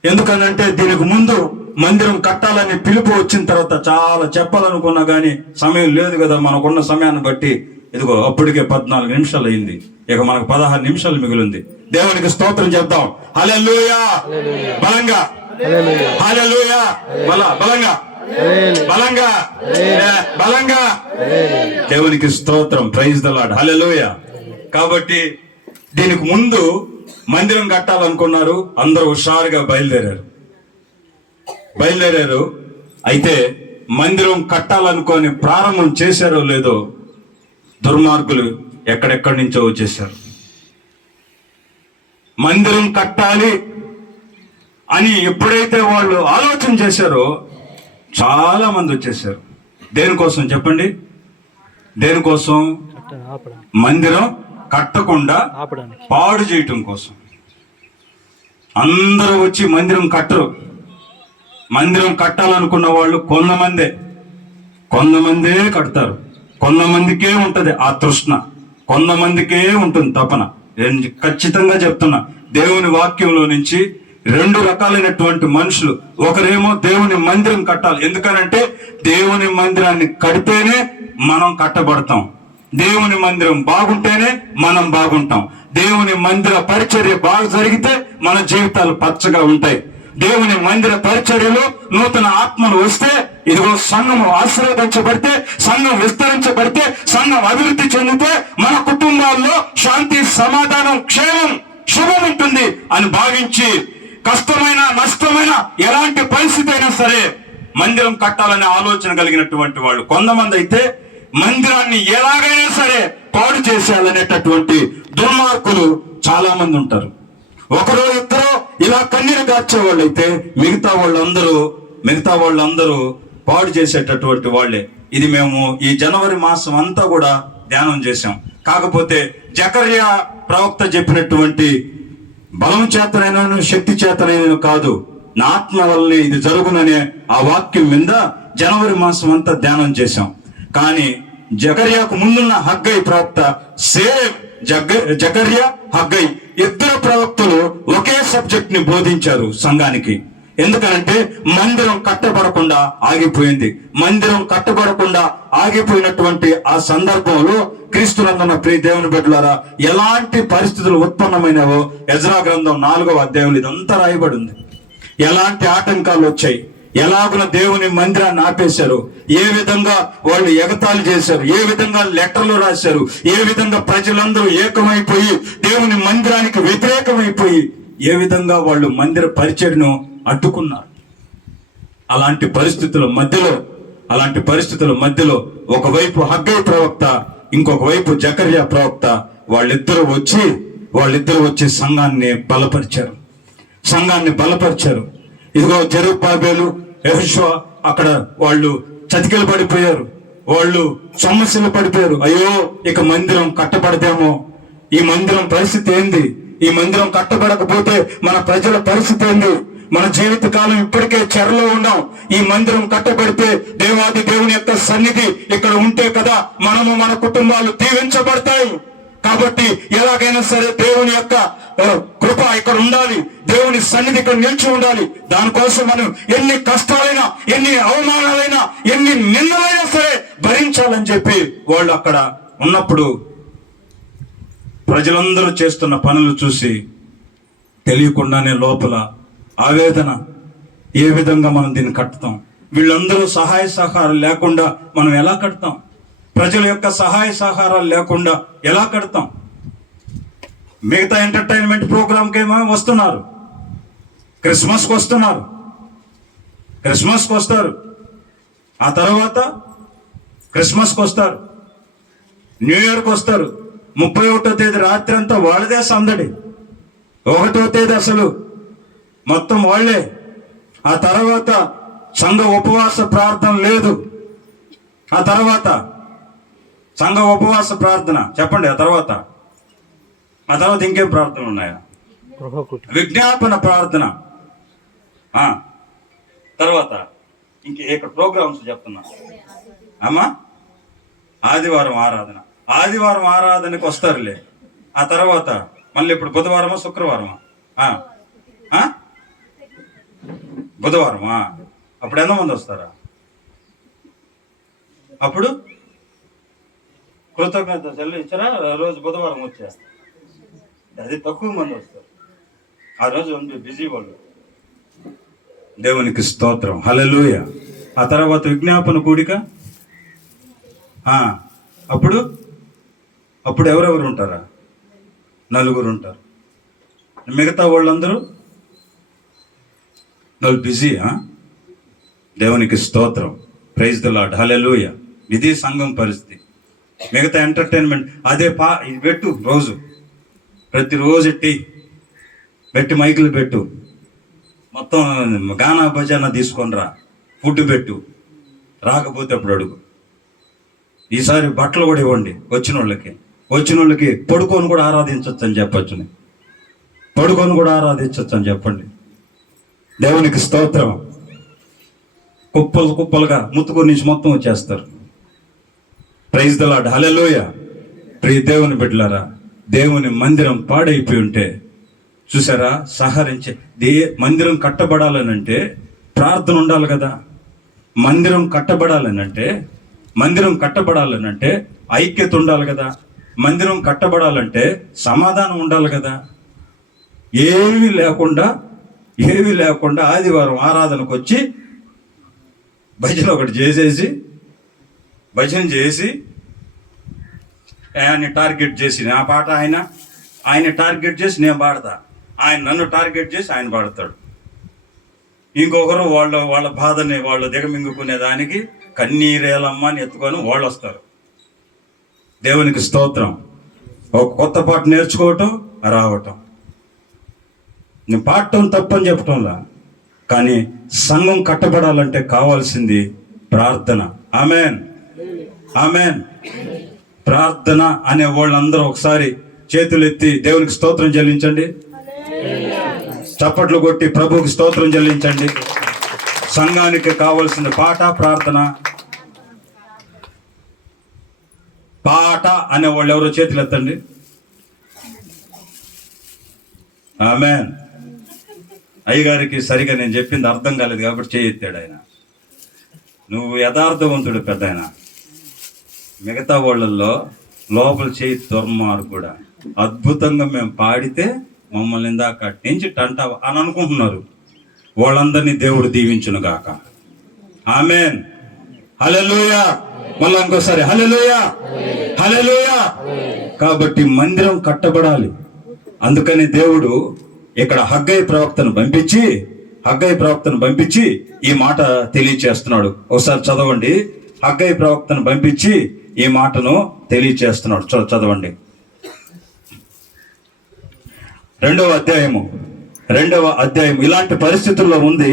ఎందుకనంటే దీనికి ముందు మందిరం కట్టాలని పిలుపు వచ్చిన తర్వాత చాలా చెప్పాలనుకున్నా కానీ సమయం లేదు కదా. మనకున్న సమయాన్ని బట్టి ఇదిగో అప్పటికే 14 నిమిషాలు అయింది. ఇక మనకు 16 నిమిషాలు మిగిలింది. దేవునికి స్తోత్రం చెప్తాం. హల్లెలూయా, బలంగా హల్లెలూయా, బలంగా బలంగా బలంగా. దేవునికి స్తోత్రం, ప్రైజ్ ద లార్డ్, హల్లెలూయా. కాబట్టి దీనికి ముందు మందిరం కట్టాలనుకున్నారు, అందరూ హుషారుగా బయలుదేరారు. అయితే మందిరం కట్టాలనుకొని ప్రారంభం చేశారో లేదో దుర్మార్గులు ఎక్కడెక్కడి నుంచో వచ్చేసారు. మందిరం కట్టాలి అని ఎప్పుడైతే వాళ్ళు ఆలోచన చేశారో చాలా మంది వచ్చేసారు. దేనికోసం చెప్పండి? దేనికోసం? మందిరం కట్టకుండా పాడు చేయటం కోసం. అందరూ వచ్చి మందిరం కట్టరు. మందిరం కట్టాలనుకున్న వాళ్ళు కొంతమందే కడతారు. కొంతమందికే ఉంటది ఆ తృష్ణ, కొంతమందికే ఉంటుంది తపన. నేను ఖచ్చితంగా చెప్తున్నా, దేవుని వాక్యంలో నుంచి 2 రకాలైనటువంటి మనుషులు. ఒకరేమో దేవుని మందిరం కట్టాలి, ఎందుకనంటే దేవుని మందిరాన్ని కడితేనే మనం కట్టబడతాం. దేవుని మందిరం బాగుంటేనే మనం బాగుంటాం. దేవుని మందిర పరిచర్య బాగా జరిగితే మన జీవితాలు పచ్చగా ఉంటాయి. దేవుని మందిర పరిచర్యలో నూతన ఆత్మలు వస్తే, ఇదిగో సంఘం ఆశీర్వదించబడితే, సంఘం విస్తరించబడితే, సంఘం అభివృద్ధి చెందితే మన కుటుంబాల్లో శాంతి, సమాధానం, క్షేమం, శుభం ఉంటుంది అని భావించి కష్టమైన, నష్టమైన, ఎలాంటి పరిస్థితి అయినా సరే మందిరం కట్టాలనే ఆలోచన కలిగినటువంటి వాళ్ళు కొంతమంది అయితే మందిరాన్ని ఎలాగైనా సరే పాడు చేసేయాలనేటటువంటి దుర్మార్గులు చాలా మంది ఉంటారు. ఒకరో ఇద్దరు ఇలా కన్నీరు కార్చేవాళ్ళు అయితే మిగతా వాళ్ళందరూ పాడు చేసేటటువంటి వాళ్ళే. ఇది మేము ఈ జనవరి మాసం అంతా కూడా ధ్యానం చేశాం. కాకపోతే జకర్యా ప్రవక్త చెప్పినటువంటి బలం చేతనైనా శక్తి చేతనైనా కాదు, నా ఆత్మ వల్లే ఇది జరుగుననే ఆ వాక్యం మీద జనవరి మాసం అంతా ధ్యానం చేశాం. కానీ జకర్యాకు ముందున్న హగ్గై ప్రవక్త, సేమ్ జకర్యా, హగ్గై ఇద్దరు ప్రవక్తలు ఒకే సబ్జెక్ట్ ని బోధించారు సంఘానికి. ఎందుకంటే మందిరం కట్టబడకుండా ఆగిపోయింది. మందిరం కట్టబడకుండా ఆగిపోయినటువంటి ఆ సందర్భంలో క్రీస్తునందున ప్రియ దేవుని బిడ్డలారా, ఎలాంటి పరిస్థితులు ఉత్పన్నమైనవో ఎజ్రా గ్రంథం 4వ అధ్యాయంలో ఇదంతా రాయబడి ఉంది. ఎలాంటి ఆటంకాలు వచ్చాయి, ఎలాగున దేవుని మందిరాన్ని ఆపేశారు, ఏ విధంగా వాళ్ళు ఎగతాళి చేశారు, ఏ విధంగా లెటర్లు రాశారు, ఏ విధంగా ప్రజలందరూ ఏకమైపోయి దేవుని మందిరానికి వ్యతిరేకమైపోయి ఏ విధంగా వాళ్ళు మందిర పరిచర్ను అడ్డుకున్నారు. అలాంటి పరిస్థితుల మధ్యలో ఒకవైపు హగ్గై ప్రవక్త, ఇంకొక వైపు జకర్యా ప్రవక్త వాళ్ళిద్దరూ వచ్చి సంఘాన్ని బలపరిచారు. ఇదిగో జెరుబ్బాబెలు, యెహోషువ అక్కడ వాళ్ళు చతికిలు పడిపోయారు, వాళ్ళు సమస్యలు పడిపోయారు. అయ్యో, ఇక మందిరం కట్టబడదేమో, ఈ మందిరం పరిస్థితి ఏంది, ఈ మందిరం కట్టబడకపోతే మన ప్రజల పరిస్థితి ఏంది, మన జీవిత కాలం ఇప్పటికే చెరలో ఉన్నాం, ఈ మందిరం కట్టబడితే దేవాది దేవుని యొక్క సన్నిధి ఇక్కడ ఉంటే కదా మనము, మన కుటుంబాలు దీవించబడతాయి. కాబట్టి ఎలాగైనా సరే దేవుని యొక్క కృప ఇక్కడ ఉండాలి, దేవుని సన్నిధి ఇక్కడ నిలిచి ఉండాలి. దానికోసం మనం ఎన్ని కష్టాలైనా, ఎన్ని అవమానాలైనా, ఎన్ని నిందలైనా సరే భరించాలని చెప్పి వాళ్ళు అక్కడ ఉన్నప్పుడు ప్రజలందరూ చేస్తున్న పనులు చూసి తెలియకుండానే లోపల ఆవేదన, ఏ విధంగా మనం దీన్ని కట్టుతాం, వీళ్ళందరూ సహాయ సహకారాలు లేకుండా మనం ఎలా కడతాం, ప్రజల యొక్క సహాయ సహకారాలు లేకుండా ఎలా కడతాం. మిగతా ఎంటర్టైన్మెంట్ ప్రోగ్రామ్కి ఏమో వస్తున్నారు, క్రిస్మస్కి వస్తారు, ఆ తర్వాత క్రిస్మస్కి వస్తారు, న్యూ ఇయర్కి వస్తారు. 31వ తేదీ రాత్రి అంతా వాళ్ళదే సందడి, 1వ తేదీ అసలు మొత్తం వాళ్ళే. ఆ తర్వాత సంఘ ఉపవాస ప్రార్థన లేదు, ఆ తర్వాత సంఘ ఉపవాస ప్రార్థన చెప్పండి. ఆ తర్వాత ఇంకేం ప్రార్థనలు ఉన్నాయా? విజ్ఞాపన ప్రార్థన. తర్వాత ఇక్కడ ప్రోగ్రామ్స్ చెప్తున్నా అమ్మా. ఆదివారం ఆరాధనకి వస్తారులే. ఆ తర్వాత మళ్ళీ ఇప్పుడు బుధవారమా శుక్రవారమా? బుధవారమా? అప్పుడు ఎంతమంది వస్తారా? అప్పుడు కృతజ్ఞత సెలవు ఇచ్చారా? రోజు బుధవారం వచ్చా, అది తక్కువ మంది వస్తారు. ఆ రోజు ఉంది బిజీ వాళ్ళు. దేవునికి స్తోత్రం, హల్లెలూయా. ఆ తర్వాత విజ్ఞాపన కూడిక. అప్పుడు ఎవరెవరు ఉంటారా? 4 ఉంటారు. మిగతా వాళ్ళందరూ బిజీ. దేవునికి స్తోత్రం, ప్రైజ్ ది లార్డ్, హల్లెలూయా. ఇది సంఘం పరిస్థితి. మిగతా ఎంటర్టైన్మెంట్ అదే పెట్టు, ప్రతిరోజు పెట్టి మైకులు పెట్టు, మొత్తం గానా భజన తీసుకొని రా, ఫుడ్ పెట్టు, రాకపోతే అప్పుడు అడుగు. ఈసారి బట్టలు కూడా ఇవ్వండి వచ్చిన వాళ్ళకి పడుకొని కూడా ఆరాధించవచ్చు అని చెప్పండి. దేవునికి స్తోత్రం. కుప్పలుగా ముత్తుకూరు నుంచి మొత్తం వచ్చేస్తారు. ప్రైజ్ ది లార్డ్, హల్లెలూయా. ప్రియ దేవుని బిడ్డలారా, దేవుని మందిరం పాడైపోయి ఉంటే చూసారా, మందిరం కట్టబడాలనంటే ప్రార్థన ఉండాలి కదా. మందిరం కట్టబడాలనంటే ఐక్యత ఉండాలి కదా. మందిరం కట్టబడాలంటే సమాధానం ఉండాలి కదా. ఏమీ లేకుండా ఏమీ లేకుండా ఆదివారం ఆరాధనకు వచ్చి భజన ఒకటి భజన చేసి ఆయన్ని టార్గెట్ చేసి నా పాట ఆయన టార్గెట్ చేసి నేను పాడతా, ఆయన నన్ను టార్గెట్ చేసి ఆయన పాడతాడు. ఇంకొకరు వాళ్ళ బాధని వాళ్ళు దిగమింగుకునే దానికి కన్నీరేలమ్మ అని ఎత్తుకొని వాళ్ళు వస్తారు. దేవునికి స్తోత్రం. ఒక కొత్త పాట నేర్చుకోవటం, రావటం. నేను పాడటం తప్పని చెప్పటంలా, కానీ సంఘం కట్టబడాలంటే కావాల్సింది ప్రార్థన. Amen, amen. ప్రార్థన అనే వాళ్ళందరూ ఒకసారి చేతులెత్తి దేవునికి స్తోత్రం చెల్లించండి. చప్పట్లు కొట్టి ప్రభువుకి స్తోత్రం చెల్లించండి. సంఘానికి కావలసిన పాట ప్రార్థన. పాట అనే వాళ్ళు ఎవరో చేతులు ఎత్తండి. ఆమెన్. అయ్యగారికి సరిగా నేను చెప్పింది అర్థం కాలేదు కాబట్టి చేయెత్తాడు ఆయన. నువ్వు యథార్థవంతుడు పెద్ద ఆయన. మిగతా వాళ్ళల్లో లోపల చేయి దుర్మార్గుడు కూడా అద్భుతంగా మేము పాడితే మమ్మల్ని ఇందాక నుంచి టంట అని అనుకుంటున్నారు. వాళ్ళందరినీ దేవుడు దీవించును గాక. ఆమెన్. హల్లెలూయా. మళ్ళీ ఇంకోసారి హల్లెలూయా, హల్లెలూయా. కాబట్టి మందిరం కట్టబడాలి. అందుకని దేవుడు ఇక్కడ హగ్గై ప్రవక్తను పంపించి ఈ మాట తెలియచేస్తున్నాడు. ఒకసారి చదవండి. హగ్గై ప్రవక్తను పంపించి ఈ మాటను తెలియచేస్తున్నాడు. చదవండి. 2వ అధ్యాయం ఇలాంటి పరిస్థితుల్లో ఉంది.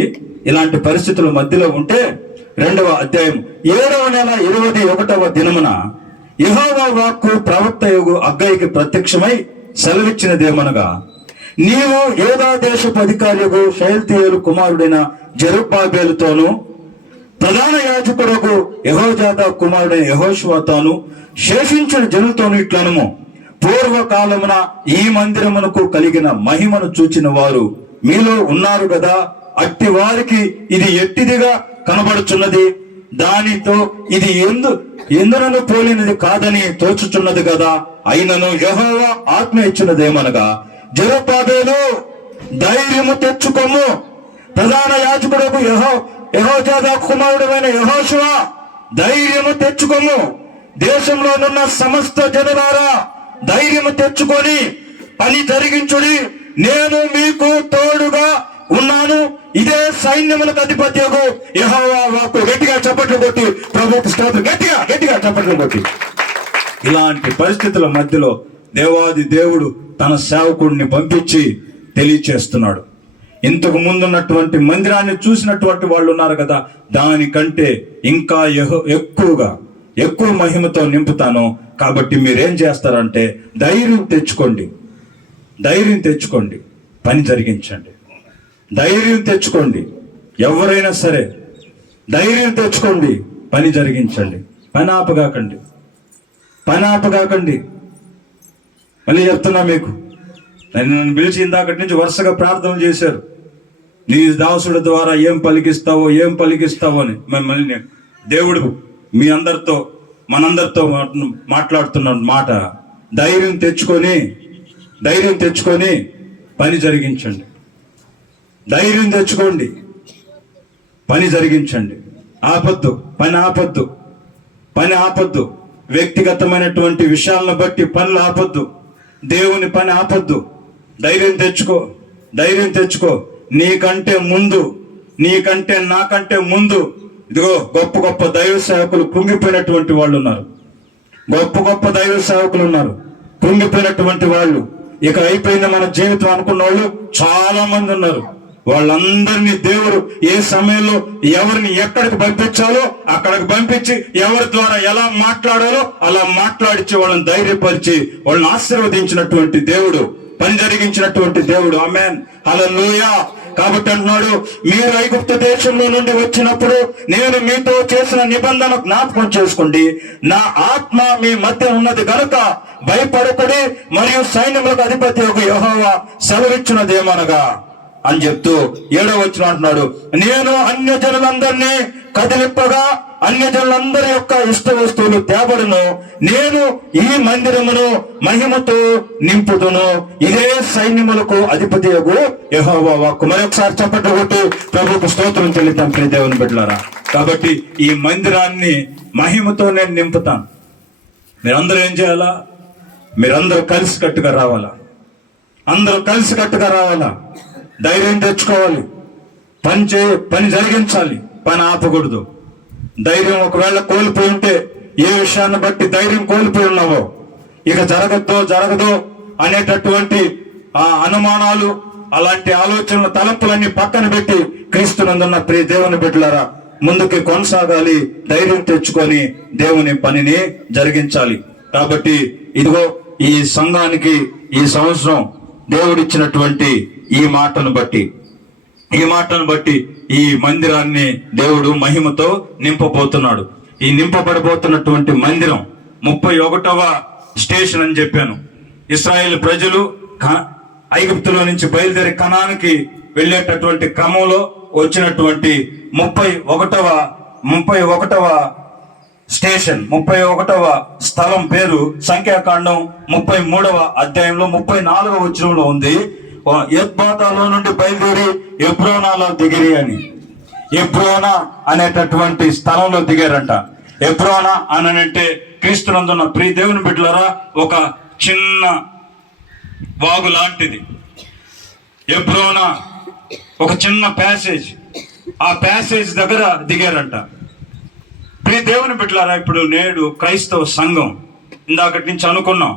ఇలాంటి పరిస్థితుల మధ్యలో ఉంటే 2వ అధ్యాయం 7వ నెల 21వ దినమున యెహోవా వాక్కు ప్రవక్త యోగు హగ్గయికి ప్రత్యక్షమై సెలవిచ్చినదేమనగా, నీవు యూదా దేశపు అధికారులకు షయల్తీయేలు కుమారుడైన జెరుబ్బాబెలుతోను ప్రధాన యాజకుడుకు యెహోజాదా కుమారుడైన యెహోషువతోను శేషించిన జనులతోను ఇట్లనుము, పూర్వకాలమున ఈ మందిరమునకు కలిగిన మహిమను చూచిన వారు మీలో ఉన్నారు కదా. అట్టి వారికి ఇది ఎట్టిదిగా కనబడుచున్నది, దానితో ఇది ఎందునను పోలినది కాదని తోచుచున్నది కదా. అయినను యెహోవా ఆజ్ఞ ఇచ్చినదేమనగా, జెరుబ్బాబెలు ధైర్యము తెచ్చుకోము, ప్రధాన యాజకుడుకు యెహోజాదా కుమారుడైన యెహోషువ ధైర్యము తెచ్చుకోము, దేశంలోనున్న సమస్త జనులారా ధైర్యము తెచ్చుకొని పని జరిగించుడి, నేను మీకు తోడుగా ఉన్నాను. ఇదే సైన్యములకు అధిపత్యకు యెహోవా వాక్కు. గట్టిగా చప్పట్లు కొట్టి ప్రభువుకు స్తోత్రం. గట్టిగా చప్పట్లు కొట్టి. ఇలాంటి పరిస్థితుల మధ్యలో దేవాది దేవుడు తన సేవకుడిని పంపించి తెలియచేస్తున్నాడు. ఇంతకు ముందున్నటువంటి మందిరాన్ని చూసినటువంటి వాళ్ళు ఉన్నారు కదా, దానికంటే ఇంకా ఎక్కువ మహిమతో నింపుతాను. కాబట్టి మీరేం చేస్తారంటే ధైర్యం తెచ్చుకోండి, పని జరిగించండి. ధైర్యం తెచ్చుకోండి. ఎవరైనా సరే ధైర్యం తెచ్చుకోండి, పని జరిగించండి. పని ఆపగాకండి. మళ్ళీ చెప్తున్నా మీకు, నన్ను పిలిచి ఇందాకటి నుంచి వరుసగా ప్రార్థన చేశారు. నీ దాసుడు ద్వారా ఏం పలికిస్తావో అని. మళ్ళీ దేవుడు మీ అందరితో మనందరితో మాట్లాడుతున్న మాట, ధైర్యం తెచ్చుకొని పని జరిగించండి. ధైర్యం తెచ్చుకోండి, పని జరిగించండి. పని ఆపద్దు. వ్యక్తిగతమైనటువంటి విషయాలను బట్టి పనులు ఆపద్దు. దేవుని పని ఆపద్దు. ధైర్యం తెచ్చుకో. నాకంటే ముందు ఇదిగో గొప్ప దైవ సేవకులు కృంగిపోయినటువంటి వాళ్ళు ఉన్నారు. కృంగిపోయినటువంటి వాళ్ళు, ఇక అయిపోయిన మన జీవితం అనుకున్న వాళ్ళు చాలా మంది ఉన్నారు. వాళ్ళందరినీ దేవుడు ఏ సమయంలో ఎవరిని ఎక్కడికి పంపించాలో అక్కడికి పంపించి ఎవరి ద్వారా ఎలా మాట్లాడాలో అలా మాట్లాడించి వాళ్ళని ధైర్యపరిచి వాళ్ళని ఆశీర్వదించినటువంటి దేవుడు, పని జరిగించినటువంటి దేవుడు. ఆమేన్, హల్లెలూయా. కాబట్టి అంటున్నాడు, మీరు ఐగుప్తు దేశంలో నుండి వచ్చినప్పుడు నేను మీతో చేసిన నిబంధన జ్ఞాపకం చేసుకోండి. నా ఆత్మ మీ మధ్య ఉన్నది గనుక భయపడకుడి, మరియు సైన్యములకు అధిపతి యెహోవా సెలవిచ్చినదేమనగా అని చెప్తూ 7వ వచనం అంటున్నాడు, నేను అన్యజనులందరినీ కదిలింపగా అన్యజనులందరి యొక్క ఇష్ట వస్తువులు తేబడును, నేను ఈ మందిరమును మహిమతో నింపుదును. ఇదే సైన్యములకు అధిపతియగు యెహోవా వాక్కు. మరొకసారి చప్పట్లు కొట్టి ప్రభువుకు స్తోత్రం చెల్లిద్దాం ప్రియ దేవుని బిడ్డలారా. కాబట్టి ఈ మందిరాన్ని మహిమతో నేను నింపుతాను. మీరందరూ ఏం చేయాలా? మీరందరూ కలిసికట్టుగా రావాలా. అందరూ కలిసికట్టుగా రావాలా. ధైర్యం తెచ్చుకోవాలి. పని జరిగించాలి. పని ఆపకూడదు. ధైర్యం ఒకవేళ కోల్పోయి ఉంటే, ఏ విషయాన్ని బట్టి ధైర్యం కోల్పోయి ఉన్నావో, ఇక జరగదో అనేటటువంటి ఆ అనుమానాలు, అలాంటి ఆలోచనలు, తలంపులన్నీ పక్కన పెట్టి క్రీస్తునందున్న ప్రియ దేవుని బిడ్డలారా ముందుకి కొనసాగాలి. ధైర్యం తెచ్చుకొని దేవుని పనిని జరిగించాలి. కాబట్టి ఇదిగో ఈ సంఘానికి ఈ సంవత్సరం దేవుడిచ్చినటువంటి ఈ మాటను బట్టి ఈ మందిరాన్ని దేవుడు మహిమతో నింపబోతున్నాడు. ఈ నింపబడబోతున్నటువంటి మందిరం 31వ స్టేషన్ అని చెప్పాను. ఇశ్రాయేలు ప్రజలు ఐగుప్తులో నుంచి బయలుదేరి కనానుకి వెళ్ళేటటువంటి క్రమంలో వచ్చినటువంటి 31వ స్టేషన్, 31వ స్థలం పేరు సంఖ్యాకాండం 33వ అధ్యాయంలో 44వ వచనంలో ఉంది. ఎత్బాతాలో నుండి బయలుదేరి ఎబ్రోనాలో దిగిరి అని. ఎబ్రోనా అనేటటువంటి స్థలంలో దిగారంట. ఎబ్రోనా అనంటే క్రీస్తునందున్న ప్రియ దేవుని బిడ్డలారా ఒక చిన్న వాగు లాంటిది. ఎబ్రోనా ఒక చిన్న ప్యాసేజ్. ఆ ప్యాసేజ్ దగ్గర దిగారంట. ప్రియ దేవుని బిడ్డలారా, ఇప్పుడు నేడు క్రైస్తవ సంఘం, ఇందాకటి నుంచి అనుకున్నాం,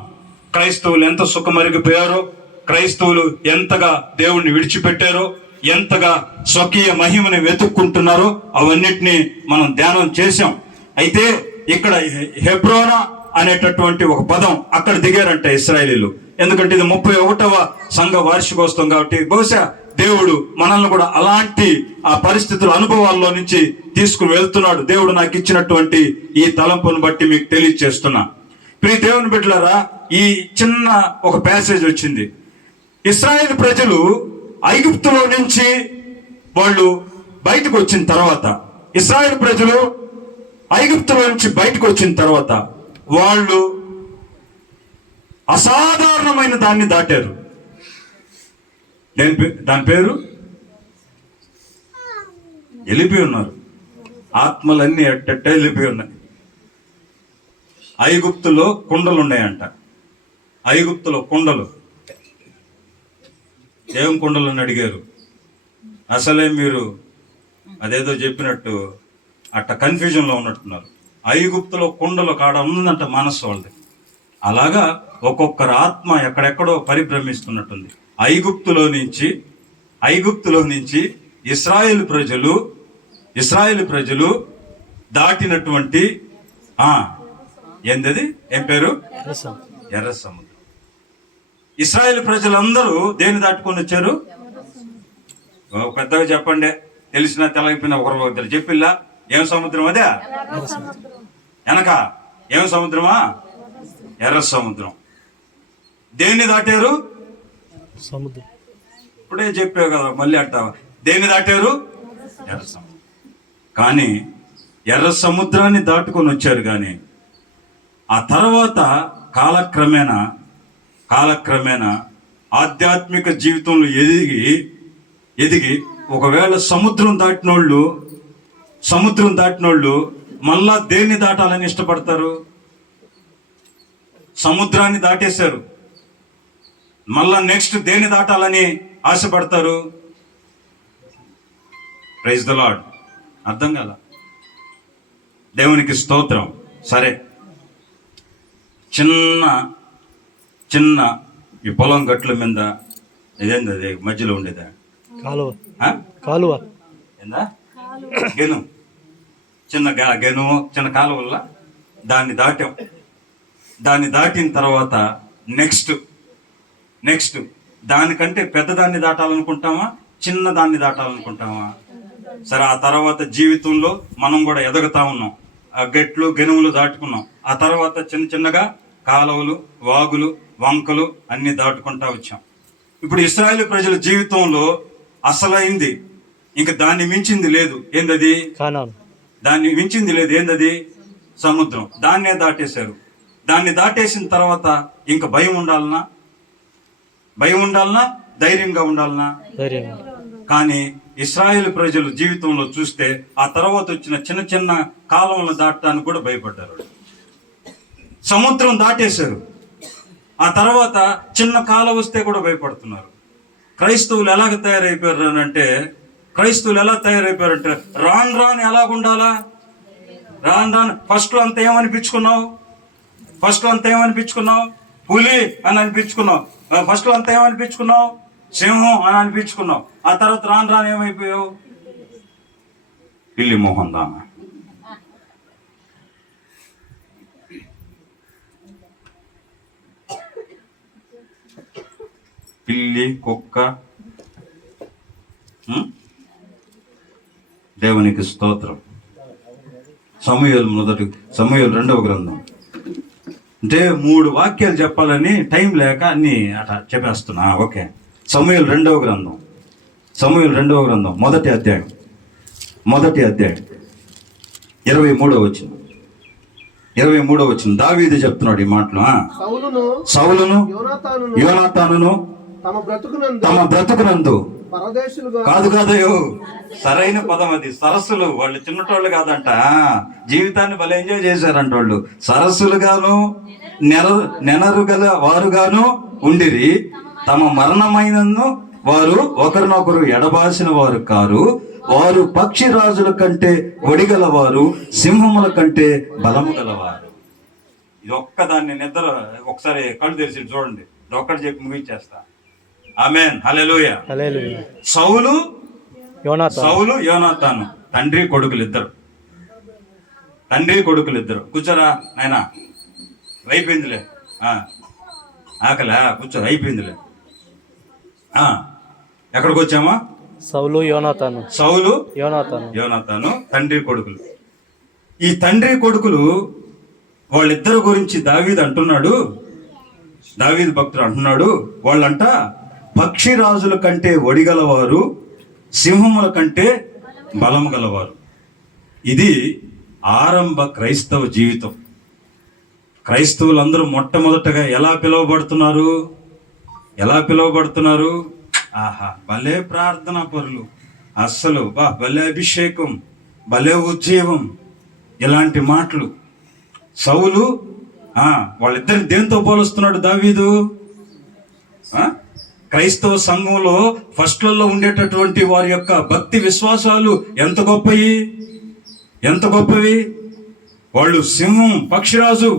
క్రైస్తవులు ఎంత సుఖమరిగిపోయారో, క్రైస్తవులు ఎంతగా దేవుణ్ణి విడిచిపెట్టారో, ఎంతగా స్వకీయ మహిమని వెతుక్కుంటున్నారో అవన్నిటినీ మనం ధ్యానం చేశాం. అయితే ఇక్కడ హెబ్రోనా అనేటటువంటి ఒక పదం అక్కడ దిగారంట ఇశ్రాయేలీలు. ఎందుకంటే ఇది 31వ సంఘ వార్షికోత్సవం కాబట్టి బహుశా దేవుడు మనల్ని కూడా అలాంటి ఆ పరిస్థితుల అనుభవాల్లో నుంచి తీసుకుని వెళ్తున్నాడు. దేవుడు నాకు ఇచ్చినటువంటి ఈ తలంపును బట్టి మీకు తెలియజేస్తున్నా. ప్రియ దేవుని బిడ్డలారా, ఈ చిన్న ఒక ప్యాసేజ్ వచ్చింది. ఇశ్రాయేలు ప్రజలు ఐగుప్తులో నుంచి వాళ్ళు బయటకు వచ్చిన తర్వాత, ఇశ్రాయేలు ప్రజలు ఐగుప్తులో నుంచి బయటకు వచ్చిన తర్వాత వాళ్ళు అసాధారణమైన దాన్ని దాటారు. దాని పేరు వెళ్ళిపోయి ఉన్నారు. ఆత్మలన్నీ ఎట్టట్టే వెళ్ళిపోయి ఉన్నాయి. ఐగుప్తులో కుండలు ఉన్నాయంట. ఐగుప్తులో కుండలు, ఏం కుండలు అని అడిగారు. అసలే మీరు అదేదో చెప్పినట్టు అట్ట కన్ఫ్యూజన్లో ఉన్నట్టున్నారు. ఐగుప్తులో కుండలు కాడ ఉందంట మనస్సు వాళ్ళది. అలాగా ఒక్కొక్కరు ఆత్మ ఎక్కడెక్కడో పరిభ్రమిస్తున్నట్టుంది. ఐగుప్తులో నుంచి ఇశ్రాయేలు ప్రజలు దాటినటువంటి ఏందది ఏం పేరు? ఎర్ర సముద్రం. ఇశ్రాయేలు ప్రజలందరూ దేన్ని దాటుకొని వచ్చారు? పెద్దగా చెప్పండి, తెలిసినా తెలగిపోయినా ఒకరు చెప్పిల్లా. ఏం సముద్రం అదే? వెనక ఏం సముద్రమా? ఎర్ర సముద్రం. దేన్ని దాటారు? సముద్రం. ఇప్పుడే చెప్పావు కదా, మళ్ళీ అంటావా? దేన్ని దాటారు? ఎర్ర సముద్రం. కానీ ఎర్ర సముద్రాన్ని దాటుకొని వచ్చారు. కానీ ఆ తర్వాత కాలక్రమేణా ఆధ్యాత్మిక జీవితంలో ఎదిగి ఒకవేళ సముద్రం దాటినోళ్ళు మళ్ళా దేన్ని దాటాలని ఇష్టపడతారు? సముద్రాన్ని దాటేశారు, మళ్ళా నెక్స్ట్ దేన్ని దాటాలని ఆశపడతారు? Praise the lord. అర్థం కదా? దేవునికి స్తోత్రం. సరే, చిన్న ఈ పొలం గట్ల మీద ఇదేంది, అది మధ్యలో ఉండేదా? కాలువ ఏందా? గెను, చిన్న చిన్న కాలువల్ల దాన్ని దాటాం. దాన్ని దాటిన తర్వాత నెక్స్ట్ దానికంటే పెద్దదాన్ని దాటాలనుకుంటామా, చిన్న దాన్ని దాటాలనుకుంటామా? సరే, ఆ తర్వాత జీవితంలో మనం కూడా ఎదుగుతా ఉన్నాం. ఆ గెట్లు గెనుములు దాటుకున్నాం. ఆ తర్వాత చిన్నగా కాలువలు, వాగులు, వంకలు అన్ని దాటుకుంటా వచ్చాం. ఇప్పుడు ఇశ్రాయేలు ప్రజల జీవితంలో అసలైంది, ఇంకా దాన్ని మించింది లేదు. ఏందది? దాన్ని మించింది లేదు. ఏందది? సముద్రం. దాన్నే దాటేశారు. దాన్ని దాటేసిన తర్వాత ఇంకా భయం ఉండాలనా? భయం ఉండాలనా? ధైర్యంగా ఉండాలనా? కానీ ఇశ్రాయేలు ప్రజలు జీవితంలో చూస్తే ఆ తర్వాత వచ్చిన చిన్న చిన్న కాలంలో దాటడానికి కూడా భయపడ్డారు. సముద్రం దాటేశారు. ఆ తర్వాత చిన్న కాలం వస్తే కూడా భయపడుతున్నారు. క్రైస్తవులు ఎలాగ తయారైపోయారంటే రాను ఎలాగుండాలా? రాను ఫస్ట్లో అంత ఏమనిపించుకున్నావు? పులి అని అనిపించుకున్నావు. ఫస్ట్లో అంతా ఏమనిపించుకున్నావు? సింహం అని అనిపించుకున్నావు. ఆ తర్వాత రాను ఏమైపోయావు? పిల్లి మోహన్ దాన. పిల్లి, కుక్క. దేవునికి స్తోత్రం. సమూయేలు 2వ గ్రంథం. అంటే 3 వాక్యాలు చెప్పాలని టైం లేక అన్ని అట్లా చెప్పేస్తున్నా. ఓకే. సమూయేలు 2వ గ్రంథం మొదటి అధ్యాయం 23వ వచనం దావీదు చెప్తున్నాడు ఈ మాటలు. సౌలును యోనాతానును తమ బ్రతుకునందు కాదయ్యో, సరైన పదం అది. సరస్సులు. వాళ్ళు చిన్నటోళ్ళు కాదంట, జీవితాన్ని భలే ఎంజాయ్ చేశారంట వాళ్ళు. సరస్సులుగాను నెనరుగల వారుగాను ఉండిరి. తమ మరణమైనను వారు ఒకరినొకరు ఎడబాసిన వారు కారు. వారు పక్షి రాజుల కంటే ఒడిగలవారు, సింహముల కంటే బలము గలవారు. ఇది ఒక్కదాన్ని నిద్ర ఒకసారి కళ్ళు తెరిచి చూడండి. ఇది ఒక్కటి చెప్పి ముగించేస్తా. ఆమేన్. హల్లెలూయా. సౌలు యోనాతాను తండ్రి కొడుకులు ఇద్దరు. కూర్చోరా నాయనా, అయిపోయిందిలే. ఆకలా? కూర్చో, అయిపోయిందిలే. ఎక్కడికి వచ్చామా? సౌలు యోనాతాను తండ్రి కొడుకులు. ఈ తండ్రి కొడుకులు వాళ్ళిద్దరు గురించి దావీదు భక్తుడు అంటున్నాడు, వాళ్ళంట పక్షిరాజుల కంటే ఒడిగలవారు, సింహముల కంటే బలము గలవారు. ఇది ఆరంభ క్రైస్తవ జీవితం. క్రైస్తవులందరూ మొట్టమొదటగా ఎలా పిలువబడుతున్నారు? ఆహా, భలే ప్రార్థనా పరులు, అస్సలు భలే అభిషేకం, భలే ఉజ్జీవం, ఇలాంటి మాటలు. సౌలు వాళ్ళిద్దరిని దేంతో పోలుస్తున్నాడు దావీదు? క్రైస్తవ సంఘంలో ఫస్ట్లలో ఉండేటటువంటి వారి యొక్క భక్తి విశ్వాసాలు ఎంత గొప్పవి. వాళ్ళు సింహం, పక్షిరాజు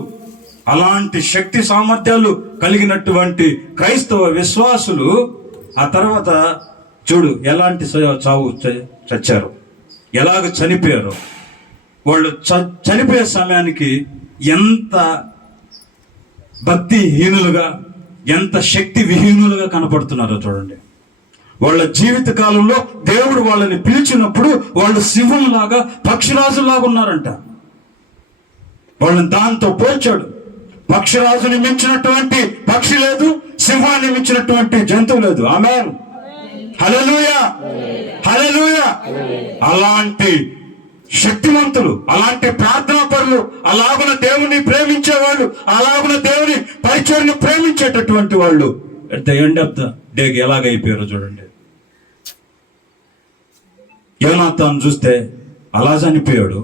అలాంటి శక్తి సామర్థ్యాలు కలిగినటువంటి క్రైస్తవ విశ్వాసులు ఆ తర్వాత చూడు ఎలాంటి చావు చచ్చారు, ఎలాగ చనిపోయారు. వాళ్ళు చనిపోయే సమయానికి ఎంత భక్తిహీనులుగా, ఎంత శక్తి విహీనులుగా కనపడుతున్నారో చూడండి. వాళ్ళ జీవిత కాలంలో దేవుడు వాళ్ళని పిలిచినప్పుడు వాళ్ళు సింహంలాగా, పక్షిరాజులాగా ఉన్నారంట. వాళ్ళని దాంతో పోల్చాడు. పక్షిరాజుని మించినటువంటి పక్షి లేదు, సింహాన్ని మించినటువంటి జంతువు లేదు. ఆమేన్. హల్లెలూయా. అలాంటి శక్తివంతులు, అలాంటి ప్రార్థనా పరులు, అలాగున దేవుని ప్రేమించేవాళ్ళు, అలాగున దేవుని పరిచయను ప్రేమించేటటువంటి వాళ్ళు at the end of the day ఎలాగైపోయారో చూడండి. యోనాతాను చూస్తే అలా చనిపోయాడు.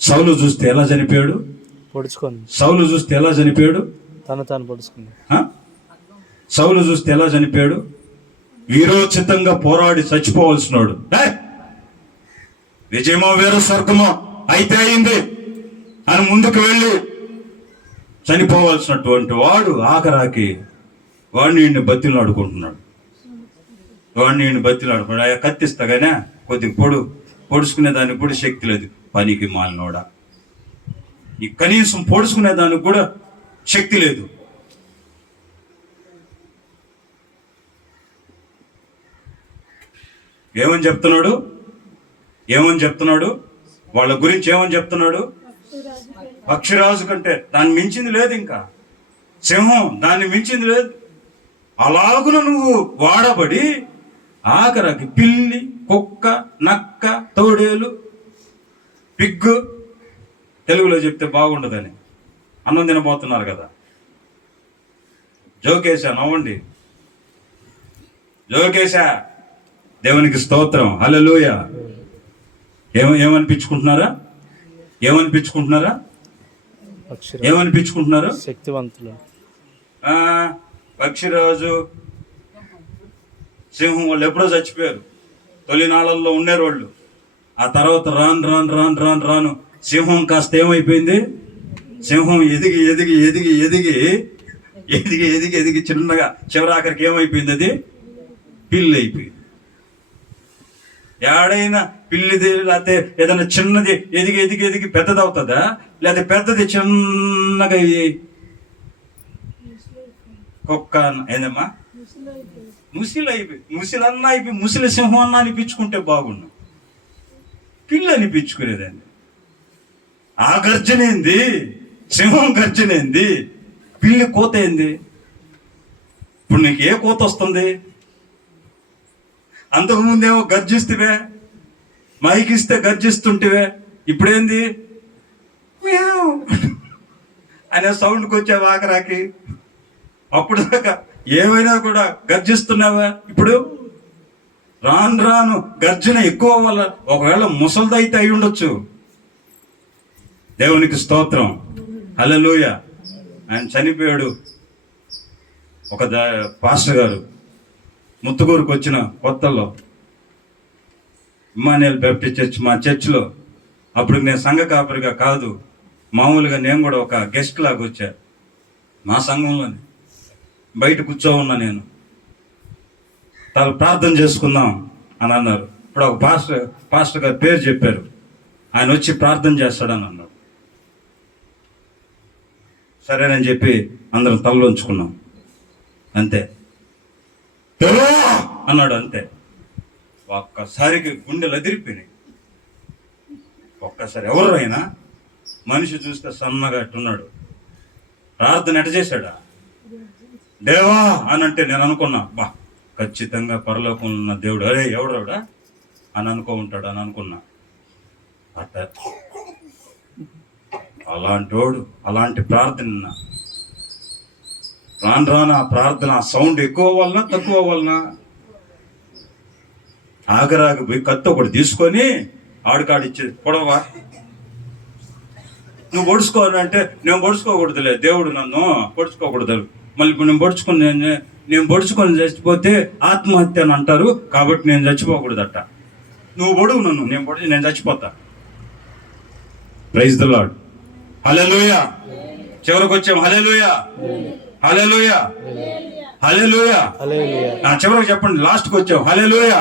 సౌలు చూస్తే ఎలా చనిపోయాడు? సౌలు చూస్తే ఎలా చనిపోయాడు? వీరోచితంగా పోరాడి చచ్చిపోవలసినాడు. విజయమో వేరు స్వర్గమో అయితే అయింది అని ముందుకు వెళ్ళి చనిపోవాల్సినటువంటి వాడు ఆఖరాకి వాడిని బతిలు ఆడుకుంటున్నాడు. అయ్యా కత్తిస్తాగానే కొద్దిగా పొడుచుకునే దానికి కూడా శక్తి లేదు. పనికి మాలినోడా, ఈ కనీసం పొడుచుకునే దానికి కూడా శక్తి లేదు. ఏమని చెప్తున్నాడు? వాళ్ళ గురించి ఏమని చెప్తున్నాడు? పక్షిరాజు కంటే దాన్ని మించింది లేదు, ఇంకా సింహం దాన్ని మించింది లేదు. అలాగున నువ్వు వాడబడి ఆఖరికి పిల్లి, కుక్క, నక్క, తోడేలు పిగ్గు తెలుగులో చెప్తే బాగుండదని. అన్నం తినబోతున్నారు కదా, జోకేశా, నవ్వండి, జోకేశా. దేవునికి స్తోత్రం, హల్లెలూయా. ఏమనిపించుకుంటున్నారా? ఏమనిపించుకుంటున్నారు? శక్తివంతులు. పక్షిరాజు, సింహం వాళ్ళు ఎప్పుడో చచ్చిపోయారు, తొలినాళ్ళల్లో ఉండేవాళ్ళు. ఆ తర్వాత రాను సింహం కాస్త ఏమైపోయింది? సింహం ఎదిగి ఎదిగి ఎదిగి ఎదిగి ఎదిగి ఎదిగి ఎదిగి చిన్నగా చివరాఖరికి ఏమైపోయింది? అది పిల్లి అయిపోయింది. ఏడైనా పిల్లిది లేకపోతే ఏదైనా చిన్నది ఎదిగి ఎదిగి ఎదిగి పెద్దది అవుతుందా? లేకపోతే పెద్దది చిన్నగా కుక్క ఏందమ్మా ముసిలి అయిపోయి ముసిలన్నా అయిపోయి ముసిలి సింహం అన్న అనిపించుకుంటే బాగుండు, పిల్లి అనిపించుకునేదండి. ఆ గర్జనేంది? సింహం గర్జనేంది? పిల్లి కోత ఏంది? ఇప్పుడు నీకు ఏ కోత వస్తుంది? అంతకుముందేమో గర్జిస్తువే, మైకిస్తే గర్జిస్తుంటివే, ఇప్పుడేంది అనే సౌండ్కి వచ్చావు ఆఖరాకి. అప్పుడు దాకా ఏమైనా కూడా గర్జిస్తున్నావా? ఇప్పుడు రాను గర్జన ఎక్కువ వల్ల ఒకవేళ ముసలిదైతే అయి ఉండొచ్చు. దేవునికి స్తోత్రం, హల్లెలూయా. ఆయన చనిపోయాడు. ఒక పాస్టర్ గారు ముత్తుకూరుకు వచ్చిన కొత్తల్లో ఇమ్మానుయేల్ బాప్టిస్ట్ చర్చ్, మా చర్చ్లో అప్పుడు నేను సంఘ కాపరిగా కాదు, మామూలుగా నేను కూడా ఒక గెస్ట్ లాగా వచ్చా. మా సంఘంలోనే బయట కూర్చోవున్నా నేను. ప్రార్థన చేసుకుందాం అని అన్నారు. ఇప్పుడు ఒక పాస్టర్ గారు పేరు చెప్పారు, ఆయన వచ్చి ప్రార్థన చేస్తాడని అన్నాడు. సరేనని చెప్పి అందరం తలలో ఉంచుకున్నాం. అంతే, అన్నాడు, అంతే. ఒక్కసారికి గుండెలు అదిరిపోయినాయి. ఒక్కసారి ఎవరు అయినా మనిషి చూస్తే సన్నగా అట్టున్నాడు. ప్రార్థన ఎట చేశాడా? దేవా అని అంటే నేను అనుకున్నా, బా ఖచ్చితంగా పరలోకంలో ఉన్న దేవుడు, అరే ఎవడోడా అని ఉంటాడు అని అనుకున్నా. అట్ట అలాంటి వాడు, అలాంటి ప్రార్థన రాను ఆ ప్రార్థన ఆ సౌండ్ ఎక్కువ వలన తక్కువ వలన ఆగరాగి పోయి కత్తి ఒకటి తీసుకొని ఆడికాడిచ్చేది. పొడవా నువ్వు పొడుచుకోవాలంటే నేను పొడుచుకోకూడదులే, దేవుడు నన్ను పొడుచుకోకూడదు. మళ్ళీ ఇప్పుడు నేను పొడుచుకొని చచ్చిపోతే ఆత్మహత్య అని అంటారు, కాబట్టి నేను చచ్చిపోకూడదట. నువ్వు పొడుగు నన్ను, నేను చచ్చిపోతా. ప్రైజ్ ది లార్డ్, హల్లెలూయా. చివరికి వచ్చాం, హల్లెలూయా, హల్లెలూయా, హల్లెలూయా. నా చివరికి చెప్పండి, లాస్ట్కి వచ్చాం, హల్లెలూయా,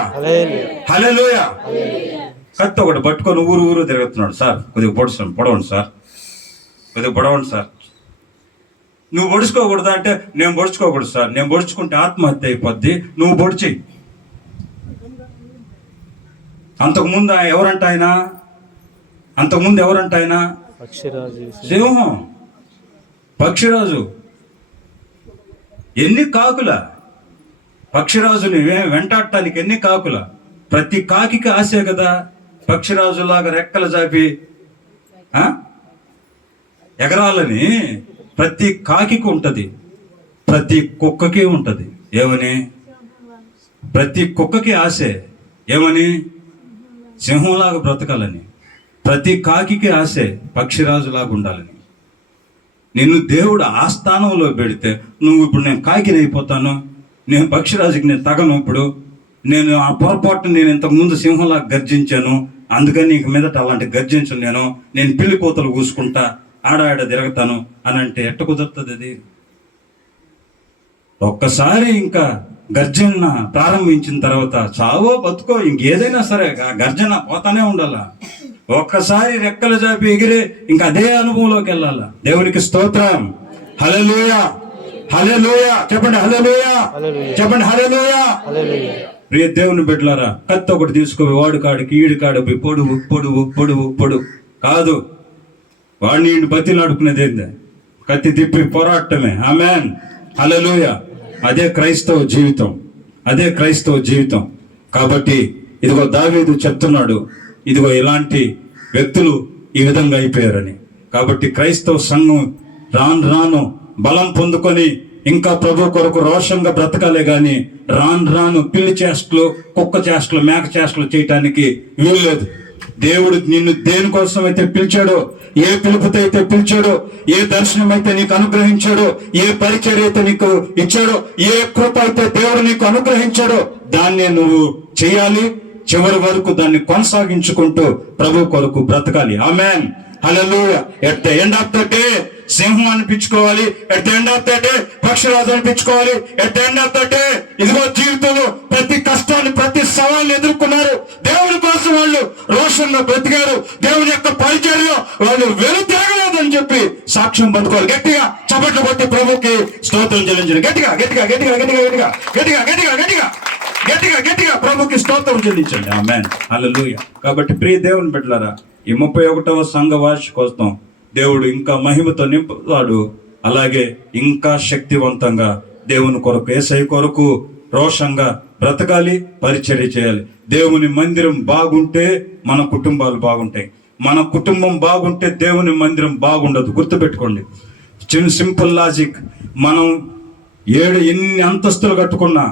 హల్లెలూయా. కత్తి ఒకటి పట్టుకొని ఊరు తిరుగుతున్నాడు. సార్ కొద్దిగా పొడవండి సార్, కొద్దిగా పొడవండి సార్. నువ్వు పొడుచుకోకూడదా అంటే నేను పొడుచుకోకూడదు సార్, నేను పొడుచుకుంటే ఆత్మహత్య అయిపోద్ది, నువ్వు పొడిచి. అంతకుముందు ఎవరంట ఆయన? అంతకుముందు ఎవరంట ఆయన? సింహం, పక్షిరాజు. ఎన్ని కాకుల పక్షిరాజుని వెంటాడటానికి, ఎన్ని కాకుల. ప్రతి కాకికి ఆశే కదా పక్షిరాజులాగా రెక్కలు చాపి ఎగరాలని. ప్రతి కాకికి ఉంటది, ప్రతి కుక్కకి ఉంటది. ఏమని? ప్రతి కుక్కకి ఆశే ఏమని? సింహంలాగా బ్రతకాలని. ప్రతి కాకికి ఆశే పక్షిరాజులాగా ఉండాలని. నిన్ను దేవుడు ఆ స్థానంలో పెడితే నువ్వు ఇప్పుడు నేను కాకిని అయిపోతాను, నేను పక్షిరాజుకి నేను తగను. ఇప్పుడు నేను ఆ పొరపాటు, నేను ఇంతకుముందు సింహంలాగా గర్జించాను, అందుకని నీకు మీదట అలాంటి గర్జించను. నేను పిల్లి కోతలు కూసుకుంటా, ఆడ తిరుగుతాను అని అంటే ఎట్ట కుదురుతుంది అది? ఒక్కసారి ఇంకా గర్జన ప్రారంభించిన తర్వాత చావో బతుకో ఇంకేదైనా సరే గర్జన పోతానే ఉండాల. ఒక్కసారి రెక్కలు చాపి ఎగిరే ఇంకా అదే అనుభవంలోకి వెళ్ళాల. దేవునికి స్తోత్రం, హల్లెలూయా, హల్లెలూయా. చెప్పండి హల్లెలూయా, చెప్పండి హల్లెలూయా. ప్రియ దేవుని బిడ్డలారా, కత్తి ఒకటి తీసుకొని వాడు కాడికి ఈడు కాడ పోయి పొడువు పొడువు పొడువు పొడువు కాదు. వాడిని ఈయన బతిలాడుకునేది ఏంది? కత్తి తిప్పి పోరాటమే. ఆమేన్, హల్లెలూయా. అదే క్రైస్తవ జీవితం, అదే క్రైస్తవ జీవితం. కాబట్టి ఇదిగో దావీదు చెప్తున్నాడు, ఇదిగో ఇలాంటి వ్యక్తులు ఈ విధంగా అయిపోయారని. కాబట్టి క్రైస్తవ సంఘం రాను రాను బలం పొందుకొని ఇంకా ప్రభు కొరకు రోషంగా బ్రతకాలే గాని రాను పిల్లి చేష్టలు, కుక్క చేష్టలు, మేక చేష్టలు చేయటానికి వీలు లేదు. దేవుడు నిన్ను దేనికోసం అయితే పిలిచాడో, ఏ పిలుపుతో అయితే పిలిచాడో, ఏ దర్శనం అయితే నీకు అనుగ్రహించాడో, ఏ పరిచర్య అయితే నీకు ఇచ్చాడో, ఏ కృప అయితే దేవుడు నీకు అనుగ్రహించాడో దాన్నే నువ్వు చేయాలి. చివరి వరకు దాన్ని కొనసాగించుకుంటూ ప్రభు కొరకు బ్రతకాలి. Amen, hallelujah. At the end of the day సింహం అనిపించుకోవాలి. At the end of the day పక్షిరాజు అనిపించుకోవాలి. At the end of the day ఇదిగో జీవితంలో ప్రతి కష్టాన్ని, ప్రతి సవాళ్ళని ఎదుర్కొన్నారు. దేవుని కోసం వాళ్ళు రోషంగా బ్రతికారు. దేవుని యొక్క పరిచర్యలో వాళ్ళు వెనుతిరగలేదని చెప్పి సాక్ష్యం పొందుకోవాలి. గట్టిగా చప్పట్లు కొట్టి ప్రభుకి స్తోత్రం చెల్లించండి. గట్టిగా గట్టిగా గట్టిగా గట్టిగా గట్టిగా గట్టిగా గట్టిగా గట్టిగా గట్టిగా గట్టిగా ప్రభుకి స్తోత్రం చెల్లించండి. ఆమేన్, హల్లెలూయా. కాబట్టి ప్రియ దేవుని బిడ్డలారా, ఈ 31వ సంఘ వార్షికోత్సవం దేవుడు ఇంకా మహిమతో నింపుతాడు. అలాగే ఇంకా శక్తివంతంగా దేవుని కొరకు, యేసయ్య కొరకు రోషంగా బ్రతకాలి, పరిచర్య చేయాలి. దేవుని మందిరం బాగుంటే మన కుటుంబాలు బాగుంటాయి. మన కుటుంబం బాగుంటే దేవుని మందిరం బాగుండదు. గుర్తుపెట్టుకోండి. Simple logic. మనం ఎన్ని అంతస్తులు కట్టుకున్నా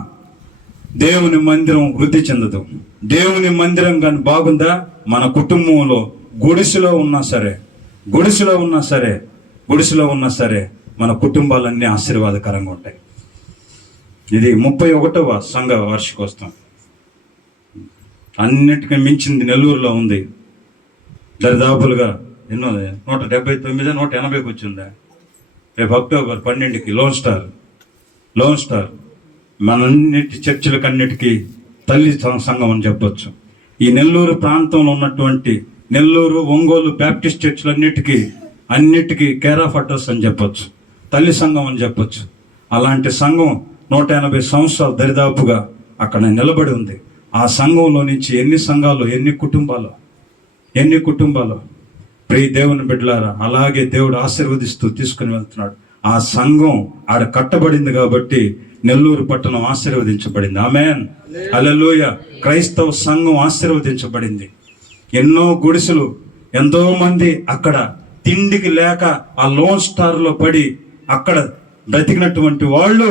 దేవుని మందిరం వృద్ధి చెందదు. దేవుని మందిరం కానీ బాగుందా, మన కుటుంబంలో గుడిసెలో ఉన్నా సరే మన కుటుంబాలన్నీ ఆశీర్వాదకరంగా ఉంటాయి. ఇది 31వ సంఘ వార్షికోత్సవం. అన్నిటికీ మించింది నెల్లూరులో ఉంది. దరిదాపులుగా ఎన్నో 179, 180కి వచ్చిందా. రేపు అక్టోబర్ 12కి లోన్ స్టార్ మనన్నిటి చర్చిలకన్నిటికీ తల్లి సంఘం అని చెప్పొచ్చు. ఈ నెల్లూరు ప్రాంతంలో ఉన్నటువంటి నెల్లూరు, ఒంగోలు బ్యాప్టిస్ట్ అన్నిటికీ కేర్ ఆఫ్ అడ్రస్ అని చెప్పొచ్చు, తల్లి సంఘం అని చెప్పొచ్చు. అలాంటి సంఘం 180 సంవత్సరాలు దరిదాపుగా అక్కడ నిలబడి ఉంది. ఆ సంఘంలో నుంచి ఎన్ని సంఘాలు, ఎన్ని కుటుంబాలు ప్రియ దేవుని బిడ్డలారా, అలాగే దేవుడు ఆశీర్వదిస్తూ తీసుకుని వెళ్తున్నాడు. ఆ సంఘం ఆడ కట్టబడింది కాబట్టి నెల్లూరు పట్టణం ఆశీర్వదించబడింది. ఆమేన్, హల్లెలూయా. క్రైస్తవ సంఘం ఆశీర్వదించబడింది. ఎన్నో గుడిసెలు, ఎంతో మంది అక్కడ తిండికి లేక ఆ లోన్ స్టార్లో పడి అక్కడ బ్రతికినటువంటి వాళ్ళు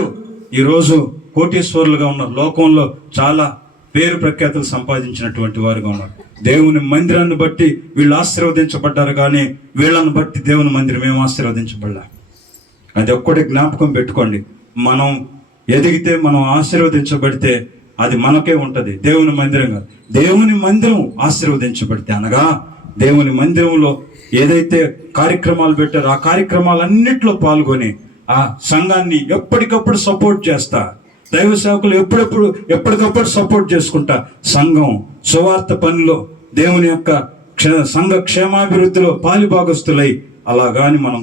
ఈరోజు కోటీశ్వరులుగా ఉన్నారు. లోకంలో చాలా పేరు ప్రఖ్యాతులు సంపాదించినటువంటి వారుగా ఉన్నారు. దేవుని మందిరాన్ని బట్టి వీళ్ళు ఆశీర్వదించబడ్డారు, కానీ వీళ్ళని బట్టి దేవుని మందిరం ఏం ఆశీర్వదించబడలే. అది ఒక్కటి జ్ఞాపకం పెట్టుకోండి. మనం ఎదిగితే, మనం ఆశీర్వదించబడితే అది మనకే ఉంటుంది. దేవుని మందిరం ఆశీర్వదించబడితే, అనగా దేవుని మందిరంలో ఏదైతే కార్యక్రమాలు పెట్టారో ఆ కార్యక్రమాలన్నిట్లో పాల్గొని ఆ సంఘాన్ని ఎప్పటికప్పుడు సపోర్ట్ చేస్తా, దైవ సేవకులు ఎప్పటికప్పుడు సపోర్ట్ చేసుకుంటా, సంఘం సువార్త పనిలో దేవుని యొక్క సంఘ క్షేమాభివృద్ధిలో పాలిభాగస్తులై అలా మనం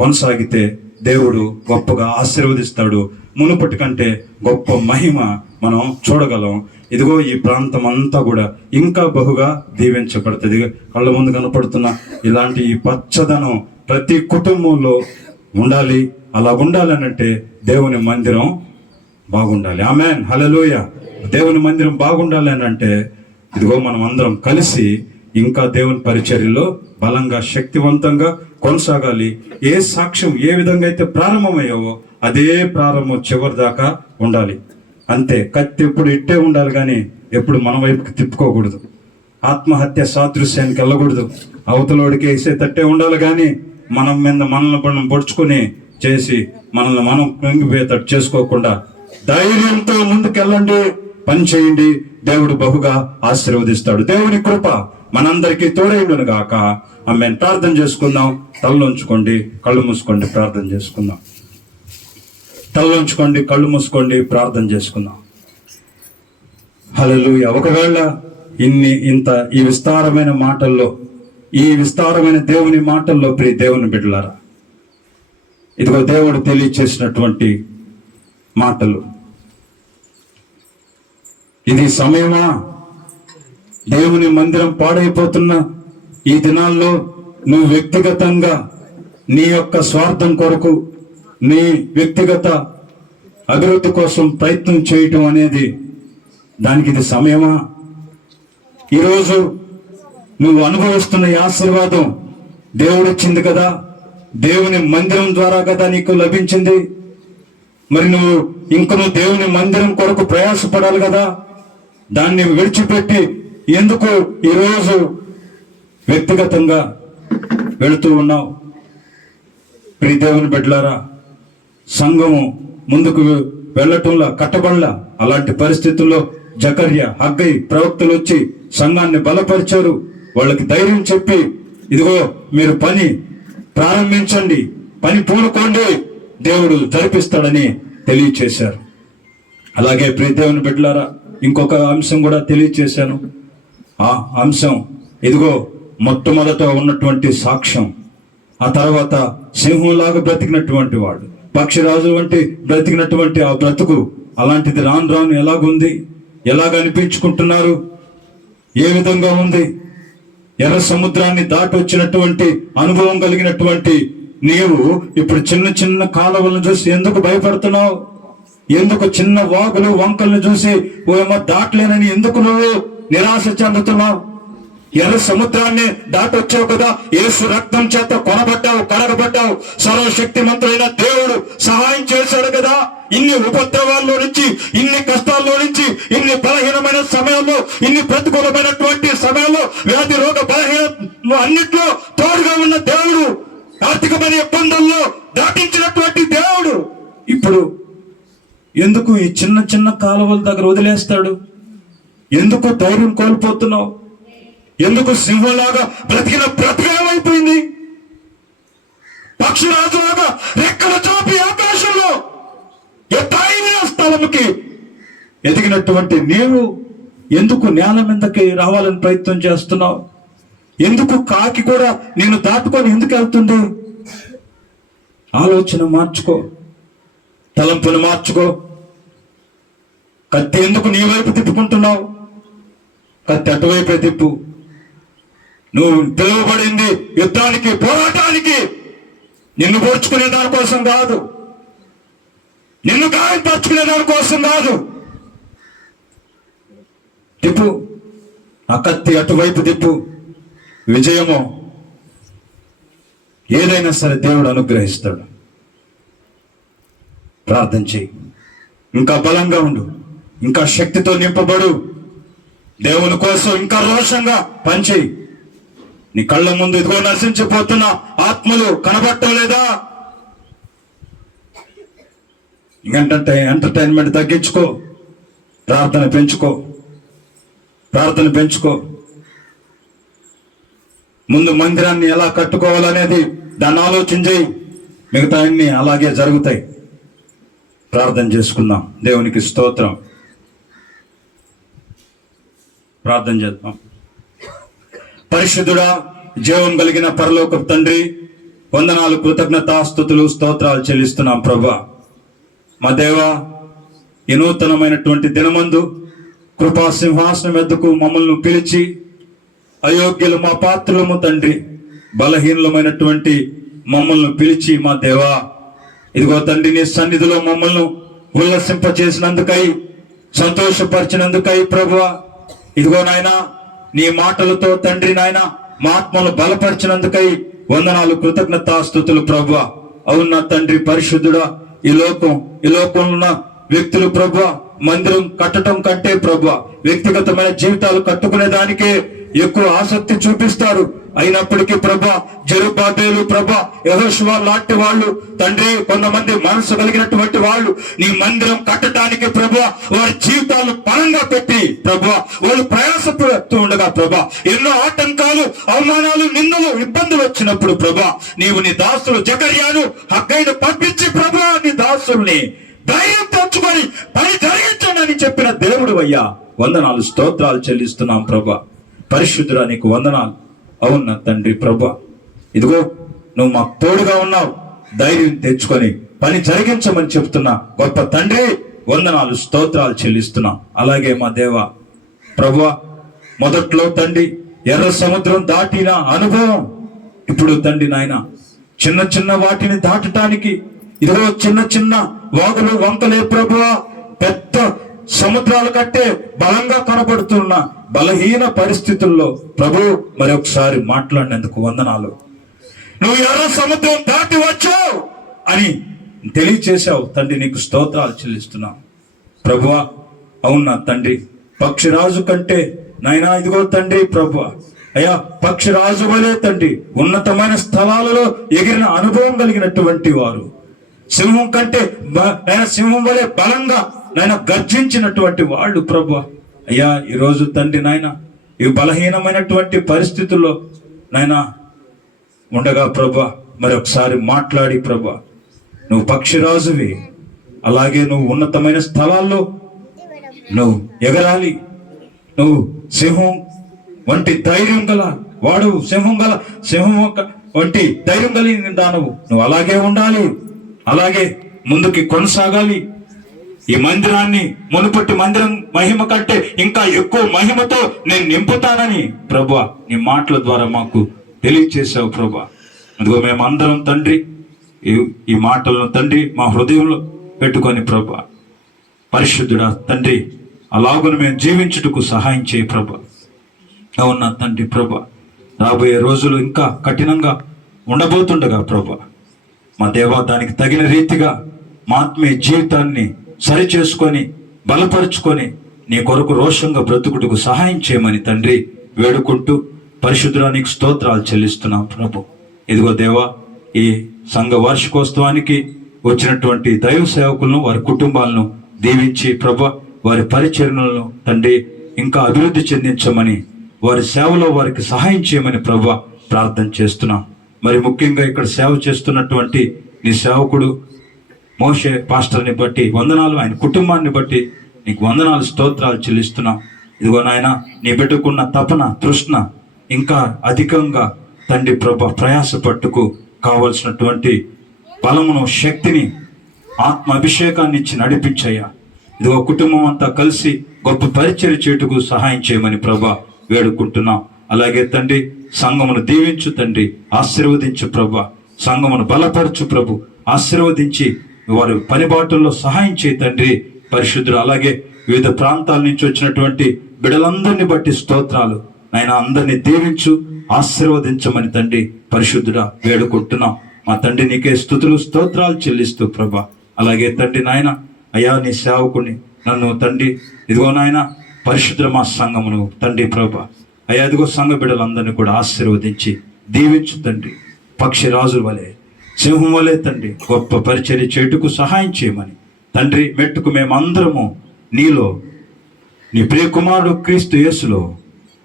కొనసాగితే దేవుడు గొప్పగా ఆశీర్వదిస్తాడు. మునుపటి కంటే గొప్ప మహిమ మనం చూడగలం. ఇదిగో ఈ ప్రాంతం అంతా కూడా ఇంకా బహుగా దీవించబడుతుంది. కళ్ళ ముందు కనపడుతున్న ఇలాంటి ఈ పచ్చదనం ప్రతి కుటుంబంలో ఉండాలి. అలా ఉండాలని అంటే దేవుని మందిరం బాగుండాలి. ఆమేన్, హల్లెలూయా. దేవుని మందిరం బాగుండాలి అని అంటే ఇదిగో మనం అందరం కలిసి ఇంకా దేవుని పరిచర్యలో బలంగా, శక్తివంతంగా కొనసాగాలి. ఏ సాక్ష్యం ఏ విధంగా అయితే ప్రారంభమయ్యావో అదే ప్రారంభం చివరి దాకా ఉండాలి. అంతే. కత్తి ఎప్పుడు ఇట్టే ఉండాలి, కానీ ఎప్పుడు మన వైపుకి తిప్పుకోకూడదు. ఆత్మహత్య సాదృశ్యానికి వెళ్ళకూడదు. అవతలోడికి వేసే తట్టే ఉండాలి, కానీ మనల్ని మనం పొడుచుకొని చేసి మనల్ని మనం కృంగిపోయేటట్టు చేసుకోకుండా ధైర్యంతో ముందుకెళ్ళండి, పని చేయండి. దేవుడు బహుగా ఆశీర్వదిస్తాడు. దేవుని కృప మనందరికీ తోడైండును గాక. ఆమేన్. ప్రార్థన చేసుకుందాం. తలలోంచుకోండి, కళ్ళు మూసుకోండి, ప్రార్థన చేసుకుందాం. తలలోంచుకోండి, కళ్ళు మూసుకోండి, ప్రార్థన చేసుకుందాం. హల్లెలూయా. ఒకవేళ ఈ విస్తారమైన మాటల్లో, ఈ విస్తారమైన దేవుని మాటల్లో ప్రియ దేవుని బిడ్డలారా, ఇదిగో దేవుడు తెలియచేసినటువంటి మాటలు, ఇది సమయమా? దేవుని మందిరం పాడైపోతున్న ఈ దినాల్లో నువ్వు వ్యక్తిగతంగా నీ యొక్క స్వార్థం కొరకు, నీ వ్యక్తిగత అభివృద్ధి కోసం ప్రయత్నం చేయటం అనేది, దానికి ఇది సమయమా? ఈరోజు నువ్వు అనుభవిస్తున్న ఈ ఆశీర్వాదం దేవుడు ఇచ్చింది కదా, దేవుని మందిరం ద్వారా కదా నీకు లభించింది. మరి నువ్వు దేవుని మందిరం కొరకు ప్రయాసపడాలి కదా. దాన్ని విడిచిపెట్టి ఎందుకు ఈరోజు వ్యక్తిగతంగా వెళుతూ ఉన్నావు? ప్రియ దేవుని బిడ్డలారా, సంఘము ముందుకు వెళ్ళటంలా కట్టబడలా. అలాంటి పరిస్థితుల్లో జకర్య, హగ్గై ప్రవక్తలు వచ్చి సంఘాన్ని బలపరిచారు. వాళ్ళకి ధైర్యం చెప్పి, ఇదిగో మీరు పని ప్రారంభించండి, పని పూనుకోండి, దేవుడు జరిపిస్తాడని తెలియచేశారు. అలాగే ప్రియ దేవుని బిడ్డలారా, ఇంకొక అంశం కూడా తెలియచేశాను. ఆ అంశం ఇదిగో మొట్టమొదట ఉన్నటువంటి సాక్ష్యం, ఆ తర్వాత సింహంలాగా బ్రతికినటువంటి వాడు, పక్షిరాజు వంటి బ్రతికినటువంటి ఆ బ్రతుకు అలాంటిది రాను రాను ఎలాగుంది, ఎలాగ అనిపించుకుంటున్నారు, ఏ విధంగా ఉంది? ఎర్ర సముద్రాన్ని దాటి వచ్చినటువంటి అనుభవం కలిగినటువంటి నీవు ఇప్పుడు చిన్న చిన్న కాలువలను చూసి ఎందుకు భయపడుతున్నావు? ఎందుకు చిన్న వాగులు వంకలను చూసి ఏమో దాటలేనని ఎందుకు నువ్వు నిరాశ చెందుతున్నావు? ఎర్ర సముద్రాన్ని దాటొచ్చావు కదా, యేసు రక్తం చేత కొనబడ్డావు, కడగబడ్డావు. సర్వశక్తిమంతుడైన దేవుడు సహాయం చేశాడు కదా. ఇన్ని ఉపద్రవాల్లో నుంచి, ఇన్ని కష్టాల్లో నుంచి, ఇన్ని బలహీనమైన సమయంలో, ఇన్ని ప్రతికూలమైనటువంటి సమయంలో, వ్యాధి రోగ బలహీన అన్నిట్లో తోడుగా ఉన్న దేవుడు, ఆర్థికమైన ఇబ్బందుల్లో దాటించినటువంటి దేవుడు ఇప్పుడు ఎందుకు ఈ చిన్న చిన్న కాలువల దగ్గర వదిలేస్తాడు? ఎందుకు ధైర్యం కోల్పోతున్నావు? ఎందుకు సింహంలాగా బ్రతికేమైపోయింది? పక్షిరాజులాగా రెక్కల చాపి ఆకాశంలో ఎత్తైన స్థలముకి ఎదిగినటువంటి నీవు ఎందుకు నేల మీదకి రావాలని ప్రయత్నం చేస్తున్నావు? ఎందుకు కాకి కూడా నిన్ను దాటుకొని ఎందుకు వెళ్తుంది? ఆలోచన మార్చుకో, తలంపును మార్చుకో. కత్తి ఎందుకు నీ వైపు తిప్పుకుంటున్నావు? కత్తి అటువైపే తిప్పు. నువ్వు పిలువబడింది యుద్ధానికి, పోరాటానికి, నిన్ను పోర్చుకునే దానికోసం కాదు, నిన్ను గాయపరుచుకునే దానికోసం కాదు. తిప్పు, ఆ కత్తి అటువైపు తిప్పు. విజయము ఏదైనా సరే దేవుడు అనుగ్రహిస్తాడు. ప్రార్థన చేయి, ఇంకా బలంగా ఉండు, ఇంకా శక్తితో నింపబడు, దేవుని కోసం ఇంకా రోషంగా పనిచేయి. నీ కళ్ళ ముందు ఇదిగో నశించిపోతున్న ఆత్మలు కనబడటం లేదా? ఇంకంటే ఎంటర్టైన్మెంట్ తగ్గించుకో, ప్రార్థన పెంచుకో. ముందు మందిరాన్ని ఎలా కట్టుకోవాలనేది దాన్ని ఆలోచన చేయి, మిగతా అన్ని అలాగే జరుగుతాయి. ప్రార్థన చేసుకుందాం. దేవునికి స్తోత్రం. ప్రార్థన చేద్దాం. పరిశుద్ధుడా, జీవం కలిగిన పరలోకపు తండ్రి, వందనాలు, కృతజ్ఞతాస్తుతులు, స్తోత్రాలు చెల్లిస్తున్నాం ప్రభువా. మా దేవా, ఈ నూతనమైనటువంటి దినమందు కృపా సింహాసనం ఎద్దుకు మమ్మల్ని పిలిచి, అయోగ్యులు మా పాత్రలము తండ్రి, బలహీనమైనటువంటి మమ్మల్ని పిలిచి మా దేవా, ఇదిగో తండ్రి నీ సన్నిధిలో మమ్మల్ని ఉల్లసింపచేసినందుకై, సంతోషపరిచినందుకై ప్రభువా, ఇదిగో నాయనా నీ మాటలతో తండ్రి నాయన మా ఆత్మను బలపరిచినందుకై వందనాలు, కృతజ్ఞతాస్తుతులు ప్రభువా. అవునా తండ్రి పరిశుద్ధుడా, ఈ లోకంలో ఉన్న వ్యక్తులు ప్రభువా, మందిరం కట్టడం కంటే ప్రభువా వ్యక్తిగతమైన జీవితాలు కట్టుకునే దానికే ఎక్కువ ఆసక్తి చూపిస్తారు. అయినప్పటికీ ప్రభా, జెరుబ్బాబెలు ప్రభా, యెహోషువ లాంటి వాళ్ళు తండ్రి, కొంతమంది మనసు కలిగినటువంటి వాళ్ళు నీ మందిరం కట్టడానికి ప్రభా వారి జీవితాలను పరంగా పెట్టి ప్రభా వాళ్ళు ప్రయాసపడుతూ ఉండగా ప్రభా ఎన్నో ఆటంకాలు, అవమానాలు, నిందలు, ఇబ్బందులు వచ్చినప్పుడు ప్రభా నీవు నీ దాసులు జకర్యాను, హగ్గైను పంపించి ప్రభా నీ దాసుల్ని ధైర్యం తెచ్చుకొని పని జరిగించండి అని చెప్పిన దేవుడు అయ్యా, వందనాలు, స్తోత్రాలు చెల్లిస్తున్నాం ప్రభా. పరిశుద్ధుడా నీకు వందనాలు. అవునా తండ్రి ప్రభా, ఇదిగో నువ్వు మాకు తోడుగా ఉన్నావు, ధైర్యం తెచ్చుకొని పని జరిగించమని చెప్తున్నా గొప్ప తండ్రి, వందనాలు, స్తోత్రాలు చెల్లిస్తున్నాం. అలాగే మా దేవా ప్రభువా, మొదట్లో తండ్రి ఎర్ర సముద్రం దాటిన అనుభవం ఇప్పుడు తండ్రి నాయన చిన్న చిన్న వాటిని దాటటానికి ఇదిగో చిన్న చిన్న వాగులు వంకలే ప్రభువా పెద్ద సముద్రాల కంటే బలంగా కనబడుతున్న బలహీన పరిస్థితుల్లో ప్రభు మరొకసారి మాట్లాడినందుకు వందనాలు. నువ్వు ఎర్ర సముద్రం దాటి వచ్చావు అని తెలియచేశావు తండ్రి, నీకు స్తోత్రాలు చెల్లిస్తున్నావు ప్రభువా. అవునా తండ్రి, పక్షిరాజు కంటే నాయనా ఇదిగో తండ్రి ప్రభువా, అయ్యా పక్షిరాజు వలే తండ్రి ఉన్నతమైన స్థలాలలో ఎగిరిన అనుభవం కలిగినటువంటి వారు, సింహం కంటే సింహం వలె బలంగా నాయన గర్జించినటువంటి వాళ్ళు ప్రభువా. అయ్యా ఈరోజు తండ్రి నాయన ఈ బలహీనమైనటువంటి పరిస్థితుల్లో నాయన ఉండగా ప్రభువా మరొకసారి మాట్లాడి ప్రభువా, నువ్వు పక్షిరాజువి, అలాగే నువ్వు ఉన్నతమైన స్థలాల్లో నువ్వు ఎగరాలి, నువ్వు సింహం వంటి ధైర్యం గల వాడు, సింహం వంటి ధైర్యం కలిగిన దానవు, నువ్వు అలాగే ఉండాలి, అలాగే ముందుకి కొనసాగాలి. ఈ మందిరాన్ని మునుపటి మందిరం మహిమ కంటే ఇంకా ఎక్కువ మహిమతో నేను నింపుతానని ప్రభువా నీ మాటల ద్వారా మాకు తెలియచేసావు ప్రభువా. అందుకో మేమందరం తండ్రి ఈ మాటలను తండ్రి మా హృదయంలో పెట్టుకొని ప్రభువా, పరిశుద్ధుడా తండ్రి, అలాగును మేము జీవించుటకు సహాయం చేయి ప్రభువా. అవునా తండ్రి ప్రభువా, రాబోయే రోజులు ఇంకా కఠినంగా ఉండబోతుండగా ప్రభువా మా దేవా, దానికి తగిన రీతిగా మా ఆత్మీయ జీవితాన్ని సరి చేసుకొని బలపరుచుకొని నీ కొరకు రోషంగా బ్రతుకుటకు సహాయం చేయమని తండ్రి వేడుకుంటూ పరిశుద్ధుడానికి స్తోత్రాలు చెల్లిస్తున్నాం ప్రభు. ఇదిగో దేవా, ఈ సంఘ వార్షికోత్సవానికి వచ్చినటువంటి దైవ సేవకులను వారి కుటుంబాలను దీవించి ప్రభు వారి పరిచరణలను తండ్రి ఇంకా అభివృద్ధి చెందించమని, వారి సేవలో వారికి సహాయం చేయమని ప్రభు ప్రార్థన చేస్తున్నాం. మరి ముఖ్యంగా ఇక్కడ సేవ చేస్తున్నటువంటి నీ సేవకుడు మోషే పాస్టర్ని బట్టి వందనాలు, ఆయన కుటుంబాన్ని బట్టి నీకు వందనాలు స్తోత్రాలు చెల్లిస్తున్నాం. ఇదిగో నాయన నీ బిడ్డకున్న తపన తృష్ణ ఇంకా అధికంగా తండ్రి ప్రభ ప్రయాసపట్టుకు కావలసినటువంటి బలమును శక్తిని ఆత్మ అభిషేకాన్ని ఇచ్చి నడిపించయ్యా. ఇదిగో కుటుంబం అంతా కలిసి గొప్ప పరిచర్య చేయుటకు సహాయం చేయమని ప్రభా వేడుకుంటున్నాం. అలాగే తండ్రి సంఘమును దీవించు తండ్రి, ఆశీర్వదించు ప్రభా, సంఘమును బలపరచు ప్రభు, ఆశీర్వదించి వారి పనిబాటుల్లో సహాయం చేయి తండ్రి పరిశుద్ధుడు. అలాగే వివిధ ప్రాంతాల నుంచి వచ్చినటువంటి బిడ్డలందరినీ బట్టి స్తోత్రాలు నాయన, అందరినీ దీవించు ఆశీర్వదించమని తండ్రి పరిశుద్ధుడా వేడుకుంటున్నాం. మా తండ్రి నీకే స్తుతులు స్తోత్రాలు చెల్లిస్తూ ప్రభా. అలాగే తండ్రి నాయన అయ్యా నీ సేవకుని నన్ను తండ్రి ఇదిగో నాయన పరిశుద్ధ మా సంఘమును తండ్రి ప్రభా అయ్యా ఇదిగో సంఘ బిడ్డలందరినీ కూడా ఆశీర్వదించి దీవించు తండ్రి. పక్షి రాజుల వలె సింహం వలె తండ్రి గొప్ప పరిచర్య చేయుటకు సహాయం చేయమని తండ్రి మెట్టుకు మేమందరము నీలో నీ ప్రియ కుమారుడు క్రీస్తు యేసులో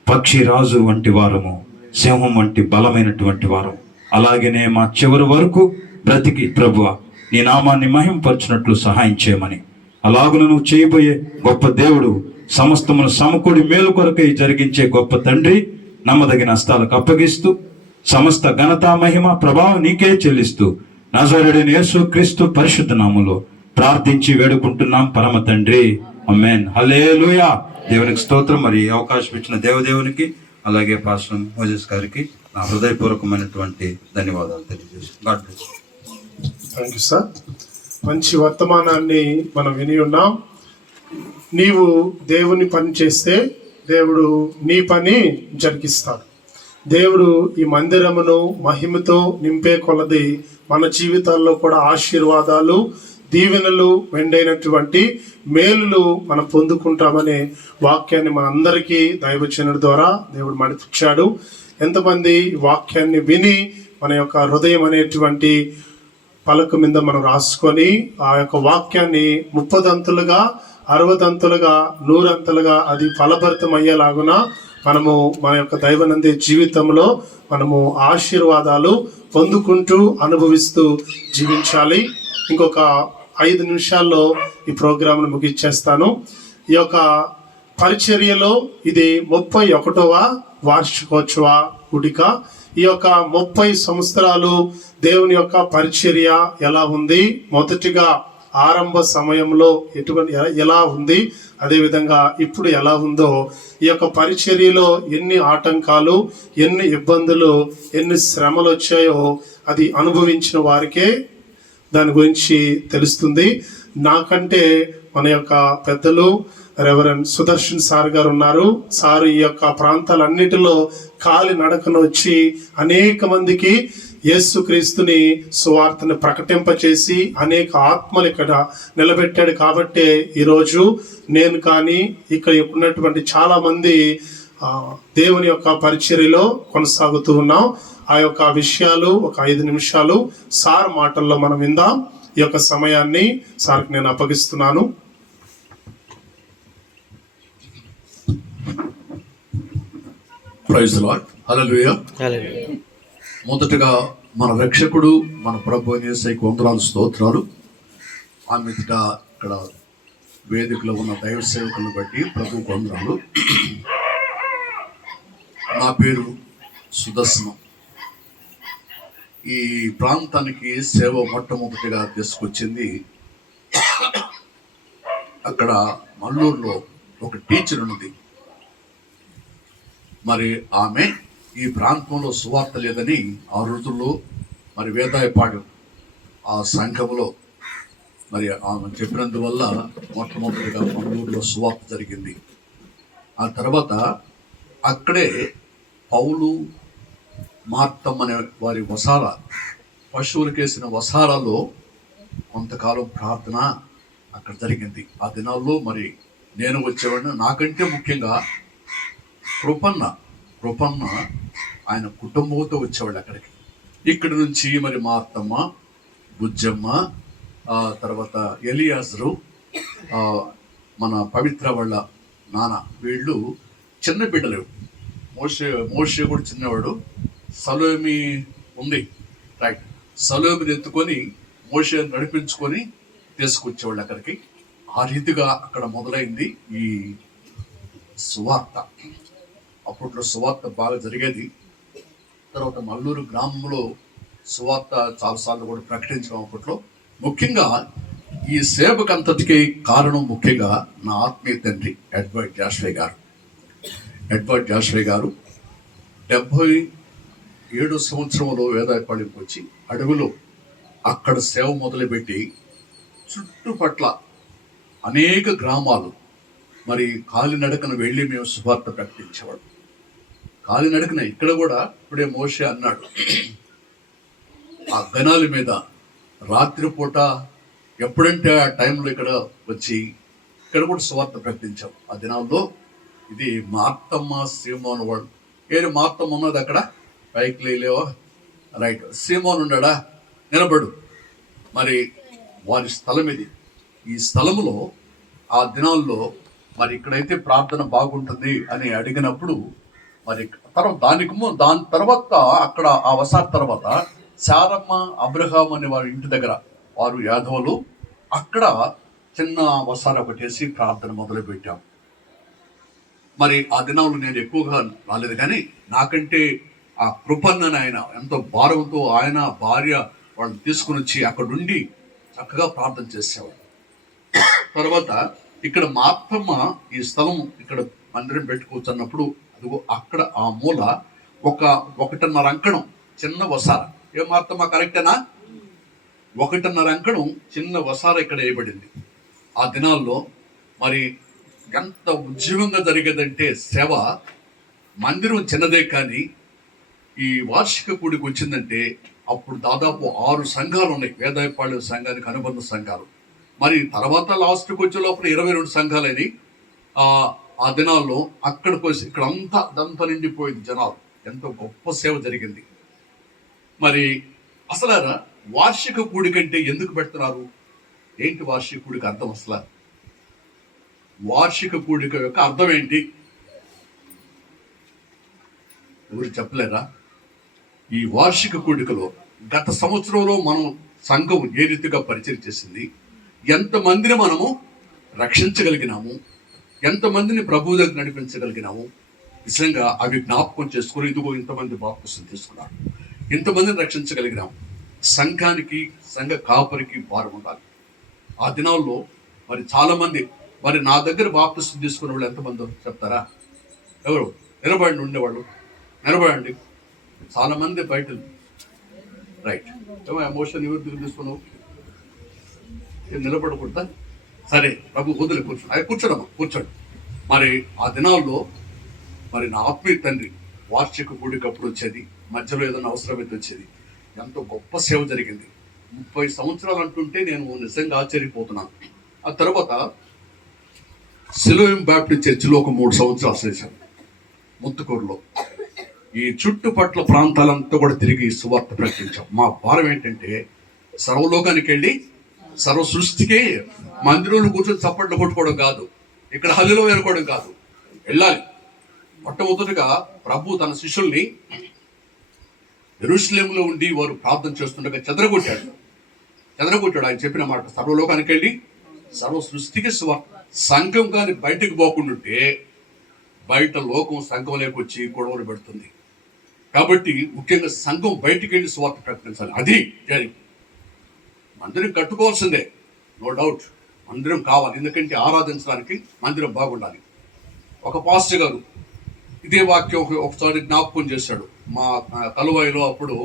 పక్షి రాజు వంటి వారము, సింహం వంటి బలమైనటువంటి వారం. అలాగనే మా చివరి వరకు బ్రతికి ప్రభువ నీ నామాన్ని మహింపరచినట్లు సహాయం చేయమని, అలాగున నువ్వు చేయబోయే గొప్ప దేవుడు, సమస్తమును సమకూడి మేలు కొరకై జరిగించే గొప్ప తండ్రి, నమ్మదగిన హస్తాలకు అప్పగిస్తూ సమస్త ఘనత మహిమ ప్రభావం నీకే చెల్లిస్తూ నజరేయుడైన యేసు క్రీస్తు పరిశుద్ధ నామములో ప్రార్థించి వేడుకుంటున్నాం పరమ తండ్రి, ఆమేన్. హల్లెలూయా. దేవునికి స్తోత్రం. మరి అవకాశం ఇచ్చిన దేవదేవునికి అలాగే పాస్టర్ మోజెస్ గారికి నా హృదయపూర్వకమైనటువంటి ధన్యవాదాలు తెలియజేసి God bless. Thank you sir. మంచి వర్తమానాన్ని మనం విని ఉన్నాం. నీవు దేవుని పని చేస్తే దేవుడు నీ పని జరిగిస్తాడు. దేవుడు ఈ మందిరమును మహిమతో నింపే కొలది మన జీవితాల్లో కూడా ఆశీర్వాదాలు, దీవెనలు, మెండైనటువంటి మేలులు మనం పొందుకుంటామనే వాక్యాన్ని మనందరికీ దైవజనుడి ద్వారా దేవుడు మనకిచ్చాడు. ఎంతమంది వాక్యాన్ని విని మన యొక్క హృదయం అనేటువంటి పలక మీద మనం రాసుకొని ఆ యొక్క వాక్యాన్ని 30 అంతులుగా 60 అంతులుగా 100 అంతులుగా అది ఫలభరితం అయ్యేలాగున మనము మన యొక్క దైవనందే జీవితంలో మనము ఆశీర్వాదాలు పొందుకుంటూ అనుభవిస్తూ జీవించాలి. ఇంకొక 5 నిమిషాల్లో ఈ ప్రోగ్రాంను ముగించేస్తాను. ఈ యొక్క పరిచర్యలో ఇది 31వ వార్షికోత్సవ కూడిక. ఈ యొక్క 30 సంవత్సరాలు దేవుని యొక్క పరిచర్య ఎలా ఉంది, మొదటిగా ఆరంభ సమయంలో ఎలా ఉంది, అదేవిధంగా ఇప్పుడు ఎలా ఉందో, ఈ యొక్క పరిచర్యలో ఎన్ని ఆటంకాలు, ఎన్ని ఇబ్బందులు, ఎన్ని శ్రమలు వచ్చాయో అది అనుభవించిన వారికే దాని గురించి తెలుస్తుంది. నాకంటే మన యొక్క పెద్దలు రెవరెండ్ సుదర్శన్ సార్ గారు ఉన్నారు. సార్ ఈ యొక్క ప్రాంతాలన్నిటిలో కాలి నడకన వచ్చి అనేక మందికి యేసుక్రీస్తుని సువార్తను ప్రకటింపచేసి అనేక ఆత్మలు ఇక్కడ నిలబెట్టాడు. కాబట్టే ఈరోజు నేను కానీ ఇక్కడ ఉన్నటువంటి చాలా మంది దేవుని యొక్క పరిచర్యలో కొనసాగుతూ ఉన్నాం. ఆ యొక్క విషయాలు ఒక 5 నిమిషాలు సార్ మాటల్లో మనం విందాం. ఈ యొక్క సమయాన్ని సార్కి నేను అప్పగిస్తున్నాను. Praise the lord. హల్లెలూయా. మొదటగా మన రక్షకుడు మన ప్రభు యేసయ్యకు వందనాలు, స్తోత్రాలు. ఆ మీదట ఇక్కడ వేదికలో ఉన్న దైవ సేవకులను బట్టి ప్రభువుకు వందనాలు. నా పేరు సుదర్శనం. ఈ ప్రాంతానికి సేవ మొట్టమొదటిగా తీసుకొచ్చింది అక్కడ మల్లూరులో ఒక టీచర్ ఉన్నది. మరి ఆమె ఈ ప్రాంతంలో సువార్త లేదని ఆ రోజుల్లో మరి వేదాయపాడు ఆ సంఘంలో మరి ఆమె చెప్పినందువల్ల మొట్టమొదటిగా మల్లూరులో సువార్త జరిగింది. ఆ తర్వాత అక్కడే పౌలు మార్తమ్మ అనే వారి వసాల, పశువులకేసిన వసాలలో కొంతకాలం ప్రార్థన అక్కడ జరిగింది. ఆ దినాల్లో మరి నేను వచ్చేవాడిని. నాకంటే ముఖ్యంగా కృపన్న ఆయన కుటుంబంతో వచ్చేవాళ్ళు అక్కడికి. ఇక్కడి నుంచి మరి మా అత్తమ్మ, బుజ్జమ్మ, తర్వాత ఎలియాజరు, మన పవిత్ర వాళ్ళ నాన్న, వీళ్ళు చిన్న బిడ్డలు. మోషే కూడా చిన్నవాడు. సలోమి ఉంది, రైట్. సలోమిని ఎత్తుకొని మోషే నడిపించుకొని తీసుకొచ్చేవాళ్ళు అక్కడికి. ఆ రీతిగా అక్కడ మొదలైంది ఈ సువార్త. అప్పట్లో సువార్త బాగా జరిగేది. తర్వాత మల్లూరు గ్రామంలో సువార్త చాలాసార్లు కూడా ప్రకటించడం. అప్పట్లో ముఖ్యంగా ఈ సేవకంతటికి కారణం ముఖ్యంగా నా ఆత్మీయ తండ్రి ఎడ్వర్డ్ జాషువే గారు 77 సంవత్సరంలో వేదాయపాళెంకి వచ్చి అడవిలో అక్కడ సేవ మొదలుపెట్టి చుట్టుపట్ల అనేక గ్రామాలు మరి కాలినడకన వెళ్ళి మేము సువార్త ప్రకటించేవాడు. కాలినడకన ఇక్కడ కూడా ఇప్పుడే మోషే అన్నాడు, ఆ గనాల మీద రాత్రిపూట ఎప్పుడంటే ఆ టైంలో ఇక్కడ వచ్చి ఇక్కడ కూడా సువార్త ప్రకటించాం. ఆ దినాల్లో ఇది మార్తమ్మ సీమోన్ వాళ్ళు. మార్తమ్మ ఉన్నది అక్కడ, పైకి లేవా, రైట్. సీమోన్ ఉన్నాడా, నిలబడు. మరి వారి స్థలం ఇది. ఈ స్థలములో ఆ దినాల్లో మరి ఇక్కడైతే ప్రార్థన బాగుంటుంది అని అడిగినప్పుడు మరి దాని తర్వాత అక్కడ ఆ వసార్ తర్వాత శారమ్మ, అబ్రహాం అనే వారి ఇంటి దగ్గర, వారు యాదవులు, అక్కడ చిన్న వసార ఒకటేసి ప్రార్థన మొదలు పెట్టాం. మరి ఆ దినాలు నేను ఎక్కువగా రాలేదు, కానీ నాకంటే ఆ కృపన్నని ఆయన ఎంతో భారంతో ఆయన భార్య వాళ్ళు తీసుకుని వచ్చి అక్కడుండి చక్కగా ప్రార్థన చేసేవాడు. తర్వాత ఇక్కడ మా అత్తమ్మ ఈ స్థలం ఇక్కడ మందిరం పెట్టుకోవచ్చన్నప్పుడు అదిగో అక్కడ ఆ మూల 1.5 అంకణం చిన్న వసార. మా అత్తమ్మ కరెక్టేనా? 1.5 అంకణం చిన్న వసార ఇక్కడ వేయబడింది. ఆ దినాల్లో మరి ఎంత ఉద్యమంగా జరిగేదంటే సేవ. మందిరం చిన్నదే, కానీ ఈ వార్షిక కూడికి వచ్చిందంటే అప్పుడు దాదాపు 6 సంఘాలు ఉన్నాయి. వేదాయపాళెం సంఘానికి అనుబంధ సంఘాలు. మరి తర్వాత లాస్ట్కి వచ్చే లోపల 22 సంఘాలని. ఆ దినాల్లో అక్కడికి వచ్చి ఇక్కడ అంతా నిండిపోయింది జనాలు. ఎంతో గొప్ప సేవ జరిగింది. మరి అసలు వార్షిక కూడికంటే ఎందుకు పెడుతున్నారు? ఏంటి వార్షిక కూడిక అర్థం? అసలు వార్షిక కూడిక యొక్క అర్థం ఏంటి? ఎవరు చెప్పలేరా? ఈ వార్షిక కూడికలో గత సంవత్సరంలో మనం సంఘం ఏ రీతిగా పరిచయం చేసింది, ఎంతమందిని మనము రక్షించగలిగినాము, ఎంతమందిని ప్రభువు దగ్గర నడిపించగలిగినాము, నిజంగా అవి జ్ఞాపకం చేసుకుని ఇదిగో ఇంతమంది బాప్తిసం తీసుకున్నారు, ఇంతమందిని రక్షించగలిగినాము. సంఘానికి, సంఘ కాపరికి భారం ఉండాలి. ఆ దినాల్లో మరి చాలామంది మరి నా దగ్గర బాప్తిసం తీసుకునే వాళ్ళు ఎంతమంది చెప్తారా? ఎవరు? నిలబడండి, ఉండేవాళ్ళు నిలబడండి. చాలామంది బయట, రైట్. ఏమో ఎమోషన్ ఎవరు తీసుకున్నావు? నిలబడకూడదా? సరే ప్రభు వదిలే కూర్చోండి, అవి కూర్చోడమ్మా, కూర్చోండి. మరి ఆ దినాల్లో మరి నా ఆత్మీయ తండ్రి వార్షిక కూడికప్పుడు వచ్చేది, మధ్యలో ఏదైనా అవసరమైతే వచ్చేది. ఎంతో గొప్ప సేవ జరిగింది. 30 సంవత్సరాలు అంటుంటే నేను నిజంగా ఆశ్చర్యపోతున్నాను. ఆ తర్వాత సిలోయం బ్యాప్టిస్ట్ చర్చిలో ఒక 3 సంవత్సరాలు చేశాను ముత్తుకూరులో. ఈ చుట్టుపట్ల ప్రాంతాలంతా కూడా తిరిగి సువార్త ప్రకటించాం. మా భారం ఏంటంటే సర్వలోకానికి వెళ్ళి సర్వ సృష్టికి మందిరంలో కూర్చొని చప్పట్లు కొట్టుకోవడం కాదు, ఇక్కడ హల్లులో అనుకోవడం కాదు, వెళ్ళాలి. మొట్టమొదటిగా ప్రభు తన శిష్యుల్ని యెరూషలేములో ఉండి వారు ప్రార్థన చేస్తుండగా చెదరగొట్టాడు. ఆయన చెప్పిన మాట, సర్వలోకానికి వెళ్ళి సర్వ సృష్టికి సంఘం కానీ బయటకు పోకుండా ఉంటే బయట లోకం సంఘం లేకొచ్చి గొడవలు పెడుతుంది. కాబట్టి ముఖ్యంగా సంఘం బయటికి వెళ్ళి స్వార్థ ప్రకటించాలి. అది జరిగి మందిరం కట్టుకోవాల్సిందే, నో డౌట్. మందిరం కావాలి, ఎందుకంటే ఆరాధించడానికి మందిరం బాగుండాలి. ఒక పాస్టర్ గారు ఇదే వాక్యం ఒకసారి జ్ఞాపకం చేశాడు. మా కలువాయిలో అప్పుడు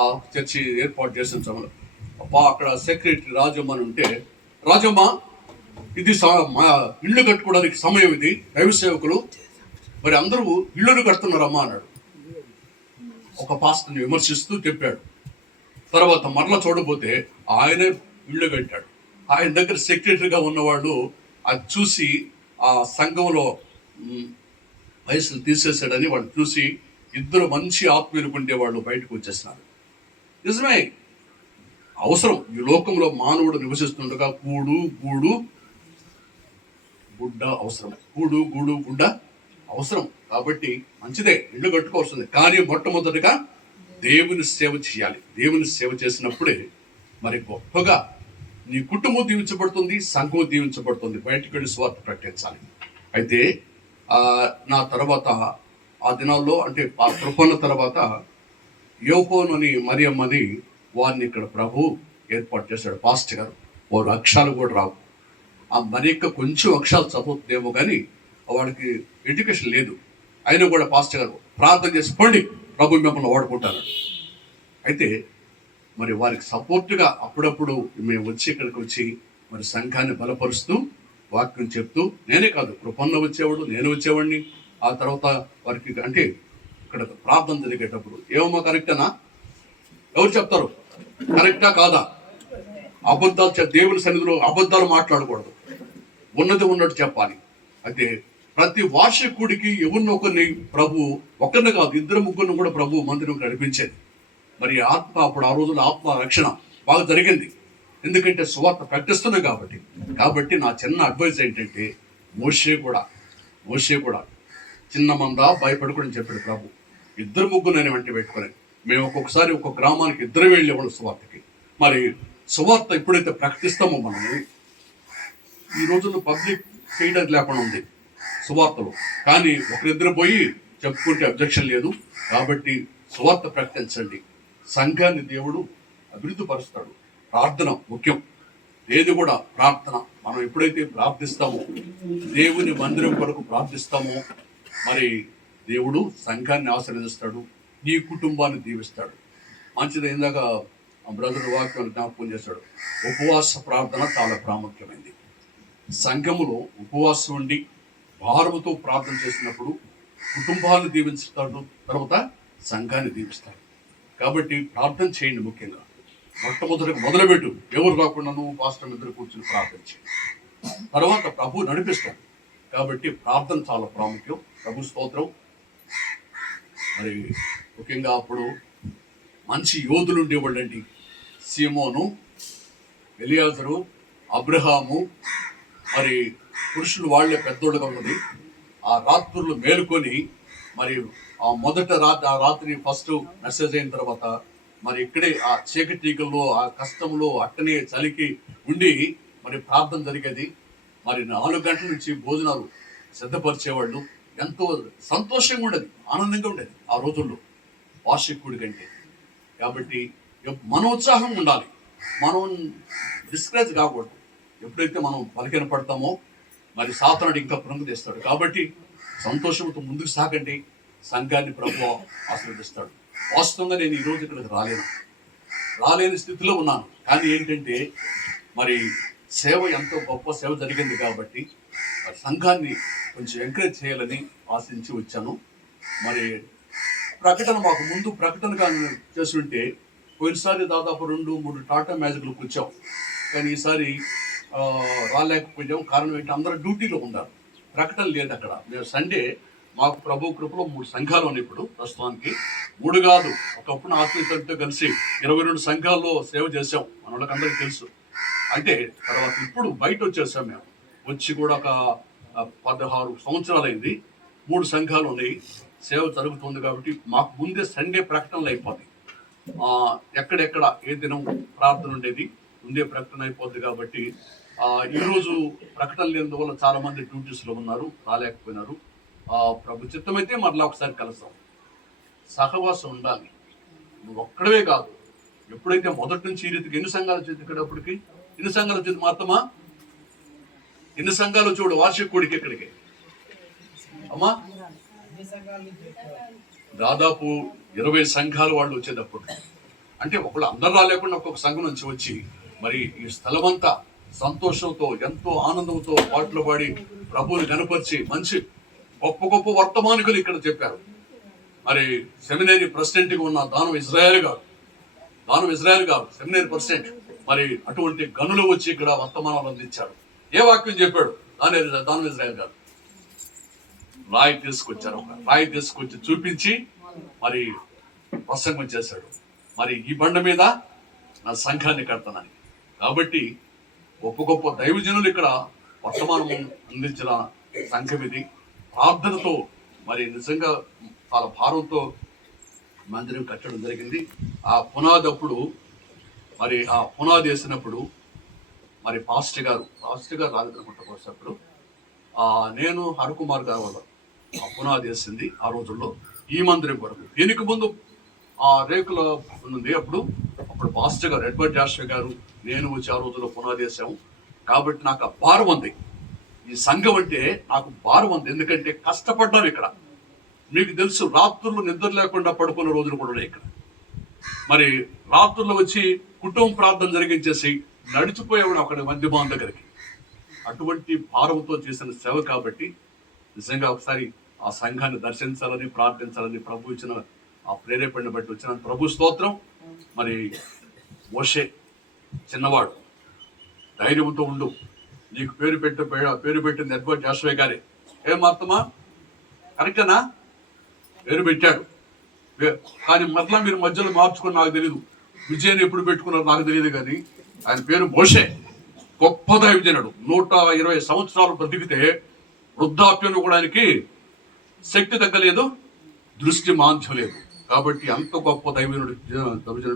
ఆ చర్చి ఏర్పాటు చేసిన సమయంలో అక్కడ సెక్రటరీ రాజమ్మ అని ఉంటే, రాజమ్మ ఇది మా ఇల్లు కట్టుకోవడానికి సమయం, ఇది దైవ సేవకులు మరి అందరూ ఇళ్ళను కడుతున్నారమ్మా అన్నాడు. ఒక పాస్టర్ని విమర్శిస్తూ చెప్పాడు. తర్వాత మరలా చూడబోతే ఆయనే ఇళ్ళు కట్టాడు. ఆయన దగ్గర సెక్రటరీగా ఉన్నవాళ్ళు అది చూసి ఆ సంఘంలో వయసులు తీసేశాడని వాళ్ళు చూసి ఇద్దరు మంచి ఆత్మీయులు ఉండేవాళ్ళు బయటకు వచ్చేస్తున్నారు. నిజమే, అవసరం. ఈ లోకంలో మానవుడు నివసిస్తుండగా కూడు గూడు గుడ్డ అవసరం. కూడు గూడు గుడ్డ అవసరం. కాబట్టి మంచిదే, ఇల్లు కట్టుకోవాల్సింది. కానీ మొట్టమొదటిగా దేవుని సేవ చేయాలి. దేవుని సేవ చేసినప్పుడే మరి గొప్పగా నీ కుటుంబం దీవించబడుతుంది, సంఘం దీవించబడుతుంది. బయటకు వెళ్ళి స్వార్థ ప్రకటించాలి. అయితే నా తర్వాత ఆ దినాల్లో అంటే ఆ కృపన్న తర్వాత యోహోను అని మరియమ్మని వారిని ఇక్కడ ప్రభు ఏర్పాటు చేశాడు పాస్టర్ గారు. వారు అక్షరాలు కూడా రావు. ఆ మరియక్క కొంచెం అక్షరాలు చదువుతుందేమో కానీ వాడికి ఎడ్యుకేషన్ లేదు. అయినా కూడా పాస్టర్ గారు ప్రార్థన చేసి పండి ప్రభు మిమ్మల్ని వాడుకుంటారు. అయితే మరి వారికి సపోర్ట్గా అప్పుడప్పుడు మేము వచ్చి ఇక్కడికి వచ్చి మరి సంఘాన్ని బలపరుస్తూ వాక్యం చెప్తూ, నేనే కాదు కృపన్న వచ్చేవాడు, నేను వచ్చేవాడిని. ఆ తర్వాత వారికి అంటే ఇక్కడ ప్రార్థన జరిగేటప్పుడు ఏమో కరెక్టేనా, ఎవరు చెప్తారు కరెక్టా కాదా, అబద్ధాలు దేవుని సన్నిధిలో అబద్ధాలు మాట్లాడకూడదు, ఉన్నది ఉన్నట్టు చెప్పాలి. అయితే ప్రతి వార్షికుడికి ఎవరినొకరిని ప్రభు, ఒకరిని కాదు ఇద్దరు ముగ్గురిని కూడా ప్రభు మందిరం నడిపించేది. మరి ఆత్మ అప్పుడు ఆ రోజుల్లో ఆత్మ రక్షణ బాగా జరిగింది, ఎందుకంటే సువార్త ప్రకటిస్తున్నాయి కాబట్టి నా చిన్న అడ్వైజ్ ఏంటంటే మోషే కూడా చిన్న మంద భయపడకూడని చెప్పాడు ప్రభు. ఇద్దరు ముగ్గురు నేను వెంట పెట్టుకుని మేము ఒక్కొక్కసారి ఒక్కొక్క గ్రామానికి ఇద్దరు వెళ్ళేవాళ్ళు సువార్తకి. మరి సువార్త ఎప్పుడైతే ప్రకటిస్తామో మనము, ఈ రోజుల్లో పబ్లిక్ ఫీడర్ లేకుండా ఉంది సువార్తలు, కానీ ఒకరిద్దరు పోయి చెప్పుకుంటే అబ్జెక్షన్ లేదు. కాబట్టి సువార్త ప్రకటించండి. సంఘాన్ని దేవుడు అభివృద్ధి పరుస్తాడు. ప్రార్థన ముఖ్యం, ఏది కూడా ప్రార్థన. మనం ఎప్పుడైతే ప్రార్థిస్తామో, దేవుని మందిరం కొరకు ప్రార్థిస్తామో, మరి దేవుడు సంఘాన్ని ఆశీర్వదిస్తాడు, నీ కుటుంబాన్ని దీవిస్తాడు. మంచిది. ఇందాక బ్రదర్ వాక్యం జ్ఞాపకం చేశాడు. ఉపవాస ప్రార్థన చాలా ప్రాముఖ్యమైనది. సంఘములో ఉపవాసం ఉండి భారముతో ప్రార్థన చేసినప్పుడు కుటుంబాలను దీవిస్తాడు, తర్వాత సంఘాన్ని దీవిస్తాడు. కాబట్టి ప్రార్థన చేయండి. ముఖ్యంగా మొట్టమొదటిగా మొదలుపెట్టు, ఎవరు రాకుండా నువ్వు పాస్టర్ ఇద్దరు కూర్చుని ప్రార్థన చేయండి, తర్వాత ప్రభు నడిపిస్తాడు. కాబట్టి ప్రార్థన చాలా ప్రాముఖ్యం. ప్రభు స్తోత్రం. మరి ముఖ్యంగా అప్పుడు మంచి యోధులు ఉండేవాళ్ళండి. సీమోను, ఎలియాజరు, అబ్రహాము, మరి పురుషులు వాళ్లే పెద్దోళ్ళుగా ఉన్నది. ఆ రాత్రులు మేలుకొని మరి ఆ మొదట రాత్రి ఫస్ట్ మెసేజ్ అయిన తర్వాత మరి ఇక్కడే ఆ చీకటీకల్లో ఆ కష్టంలో అట్టనే చలికి ఉండి మరి ప్రార్థన జరిగేది. మరి 4 గంటల నుంచి భోజనాలు సిద్ధపరిచేవాళ్ళు. ఎంతో సంతోషంగా ఉండేది, ఆనందంగా ఉండేది ఆ రోజుల్లో వార్షికుడి కంటే. కాబట్టి మన ఉత్సాహం ఉండాలి, మనం డిస్కరేజ్ కాకూడదు. ఎప్పుడైతే మనం బలహీన పడతామో మరి సాతానుడు ఇంకా పురుగు తెస్తాడు. కాబట్టి సంతోషంతో ముందుకు సాగండి, సంఘాన్ని ప్రభు ఆశీర్వదిస్తాడు. వాస్తవంగా నేను ఈరోజు ఇక్కడికి రాలేని స్థితిలో ఉన్నాను. కానీ ఏంటంటే మరి సేవ ఎంతో గొప్ప సేవ జరిగింది కాబట్టి మరి సంఘాన్ని కొంచెం ఎంకరేజ్ చేయాలని ఆశించి వచ్చాను. మరి ప్రకటన మాకు ముందు ప్రకటనగా చేస్తుంటే పోయినసారి దాదాపు 2-3 టాటా మ్యాజిక్లకు వచ్చాం, కానీ ఈసారి రాలేకపోయాం. కారణం ఏంటి, అందరూ డ్యూటీలో ఉన్నారు, ప్రకటన లేదు అక్కడ. మేము సండే మాకు ప్రభు కృపలో 3 సంఘాలు ఉన్నాయి ఇప్పుడు ప్రస్తుతానికి. 3 కాదు, ఒకప్పుడు ఆత్మీయతలతో కలిసి 22 సంఘాల్లో సేవ చేసాం, మన వాళ్ళకి అందరికీ తెలుసు. అయితే తర్వాత ఇప్పుడు బయట వచ్చేసాం. మేము వచ్చి కూడా ఒక 16 సంవత్సరాలు అయింది. 3 సంఘాలు ఉన్నాయి, సేవ జరుగుతుంది. కాబట్టి మాకు ముందే సండే ప్రకటనలు అయిపోతాయి. ఎక్కడెక్కడ ఏ దినం ప్రార్థన ఉండేది ముందే ప్రకటన అయిపోద్ది. కాబట్టి ఈరోజు ప్రకటన లేనందువల్ల చాలా మంది డ్యూటీస్లో ఉన్నారు, రాలేకపోయినారు. ప్రభు చిత్తమైతే మరలా ఒకసారి కలుస్తాం. సహవాసం ఉండాలి, నువ్వు ఒక్కడవే కాదు. ఎప్పుడైతే మొదటి నుంచి ఈ రీతికి ఎన్ని సంఘాలు వచ్చేది, ఇక్కడప్పటికి ఎన్ని సంఘాలు వచ్చేది మాత్రమా, ఎన్ని సంఘాలు చూడు వార్షిక కూడికి ఇక్కడికి అమ్మా, దాదాపు 20 సంఘాలు వాళ్ళు వచ్చేటప్పుడు. అంటే ఒకళ్ళు అందరు రాలేకుండా ఒక్కొక్క సంఘం నుంచి వచ్చి మరి ఈ స్థలమంతా సంతోషంతో ఎంతో ఆనందంతో పాటలు పాడి ప్రభువుని కనపరిచి మంచి గొప్ప గొప్ప వర్తమానికులు ఇక్కడ చెప్పారు. మరి సెమినరీ ప్రెసిడెంట్గా ఉన్న దానం ఇజ్రాయెల్ గారు సెమినరీ ప్రెసిడెంట్, మరి అటువంటి గనులు వచ్చి ఇక్కడ వర్తమానాలు అందించారు. ఏ వాక్యం చెప్పాడు దానం ఇజ్రాయెల్ గారు? రాయి తీసుకొచ్చారు, ఒక రాయి తీసుకొచ్చి చూపించి మరి ప్రసంగం చేశాడు. మరి ఈ బండ మీద నా సంఘాన్ని కడతానని. కాబట్టి గొప్ప గొప్ప దైవజనులు ఇక్కడ వర్తమానం అందించిన సంఘం ఇది. ప్రార్థనతో మరి నిజంగా చాలా భారంతో మందిరం కట్టడం జరిగింది. ఆ పునాది అప్పుడు మరి ఆ పునాది వేసినప్పుడు మరి పాస్టర్ గారు రాలేదనుకుంటా. నేను హరకుమార్ గారు వల్ల ఆ పునాది వేసింది ఆ రోజుల్లో ఈ మందిరం కొరకు. దీనికి ముందు ఆ రేకుల ఉంది, అప్పుడు పాస్టర్ గారు ఎడ్వర్డ్ జాషువా గారు నేను వచ్చి ఆ రోజుల్లో పునాది వేసాము. కాబట్టి నాకు ఆ భారం ఉంది, ఈ సంఘం అంటే నాకు భారం ఉంది. ఎందుకంటే కష్టపడ్డాను ఇక్కడ. మీకు తెలుసు, రాత్రులు నిద్ర లేకుండా పడుకున్న రోజులు కూడా ఉన్నాయి ఇక్కడ. మరి రాత్రుల్లో వచ్చి కుటుంబ ప్రార్థన జరిగించేసి నడిచిపోయేవాడు అక్కడ మధ్యమాన్ దగ్గరికి. అటువంటి భారంతో చేసిన సేవ కాబట్టి నిజంగా ఒకసారి ఆ సంఘాన్ని దర్శించాలని ప్రార్థించాలని ప్రభు ఇచ్చిన ఆ ప్రేరేపణని బట్టి వచ్చిన ప్రభు స్తోత్రం. మరి మోషే చిన్నవాడు, ధైర్యంతో ఉండు, నీకు పేరు పెట్టింది ఎడ్వర్డ్ జాషువా గారే. ఏం అర్థమా, కరెక్టేనా? పేరు పెట్టాడు, కానీ మరలా మీరు మధ్యలో మార్చుకుని నాకు తెలియదు, విజయాన్ని ఎప్పుడు పెట్టుకున్నారో నాకు తెలియదు, కానీ ఆయన పేరు మోషే. గొప్ప దైవజనుడు, 120 సంవత్సరాలు బ్రతికితే వృద్ధాప్యం కూడా ఆయనకి శక్తి తగ్గలేదు, దృష్టి మాంద్యం లేదు. కాబట్టి అంత గొప్ప దైవజనుడు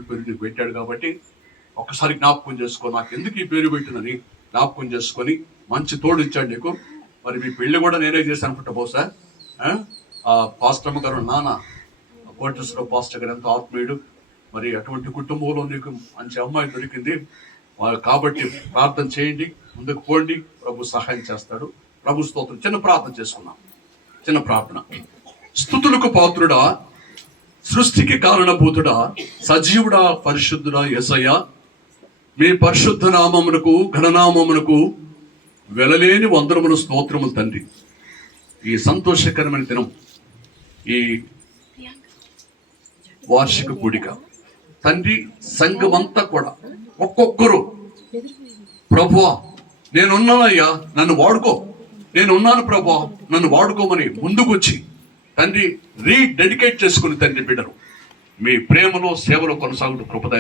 పేరు పెట్టాడు. కాబట్టి ఒక్కసారి జ్ఞాపకం చేసుకో, నాకు ఎందుకు ఈ పేరు పెట్టినని జ్ఞాపకం చేసుకొని మంచి తోడు ఇచ్చాడు నీకు. మరి మీ పెళ్లి కూడా నేనే చేశాను అనుకుంటా బహుశా. పాస్టమ్మ గారు నాన్న కోటేశ్వర పాస్టర్ గారు ఎంతో ఆత్మీయుడు. మరి అటువంటి కుటుంబంలో నీకు మంచి అమ్మాయి దొరికింది. కాబట్టి ప్రార్థన చేయండి, ముందుకు పోండి, ప్రభు సహాయం చేస్తాడు. ప్రభు స్తోత్రం. చిన్న ప్రార్థన చేసుకున్నాం, చిన్న ప్రార్థన. స్తుతులకు పాత్రుడా, సృష్టికి కారణభూతుడా, సజీవుడా, పరిశుద్ధుడా యేసయ్య, మీ పరిశుద్ధ నామమునకు ఘననామమునకు వెలలేని వందనములు స్తోత్రములు తండ్రి. ఈ సంతోషకరమైన దినం, ఈ వార్షిక కూడిక తండ్రి, సంఘమంతా కూడా ఒక్కొక్కరు ప్రభువా నేనున్నానయ్యా నన్ను వాడుకో, నేనున్నాను ప్రభువా నన్ను వాడుకోమని ముందుకు వచ్చి తండ్రి రీడెడికేట్ చేసుకుని తండ్రి బిడ్డరు మీ ప్రేమలో సేవలో కొనసాగుతూ కృపద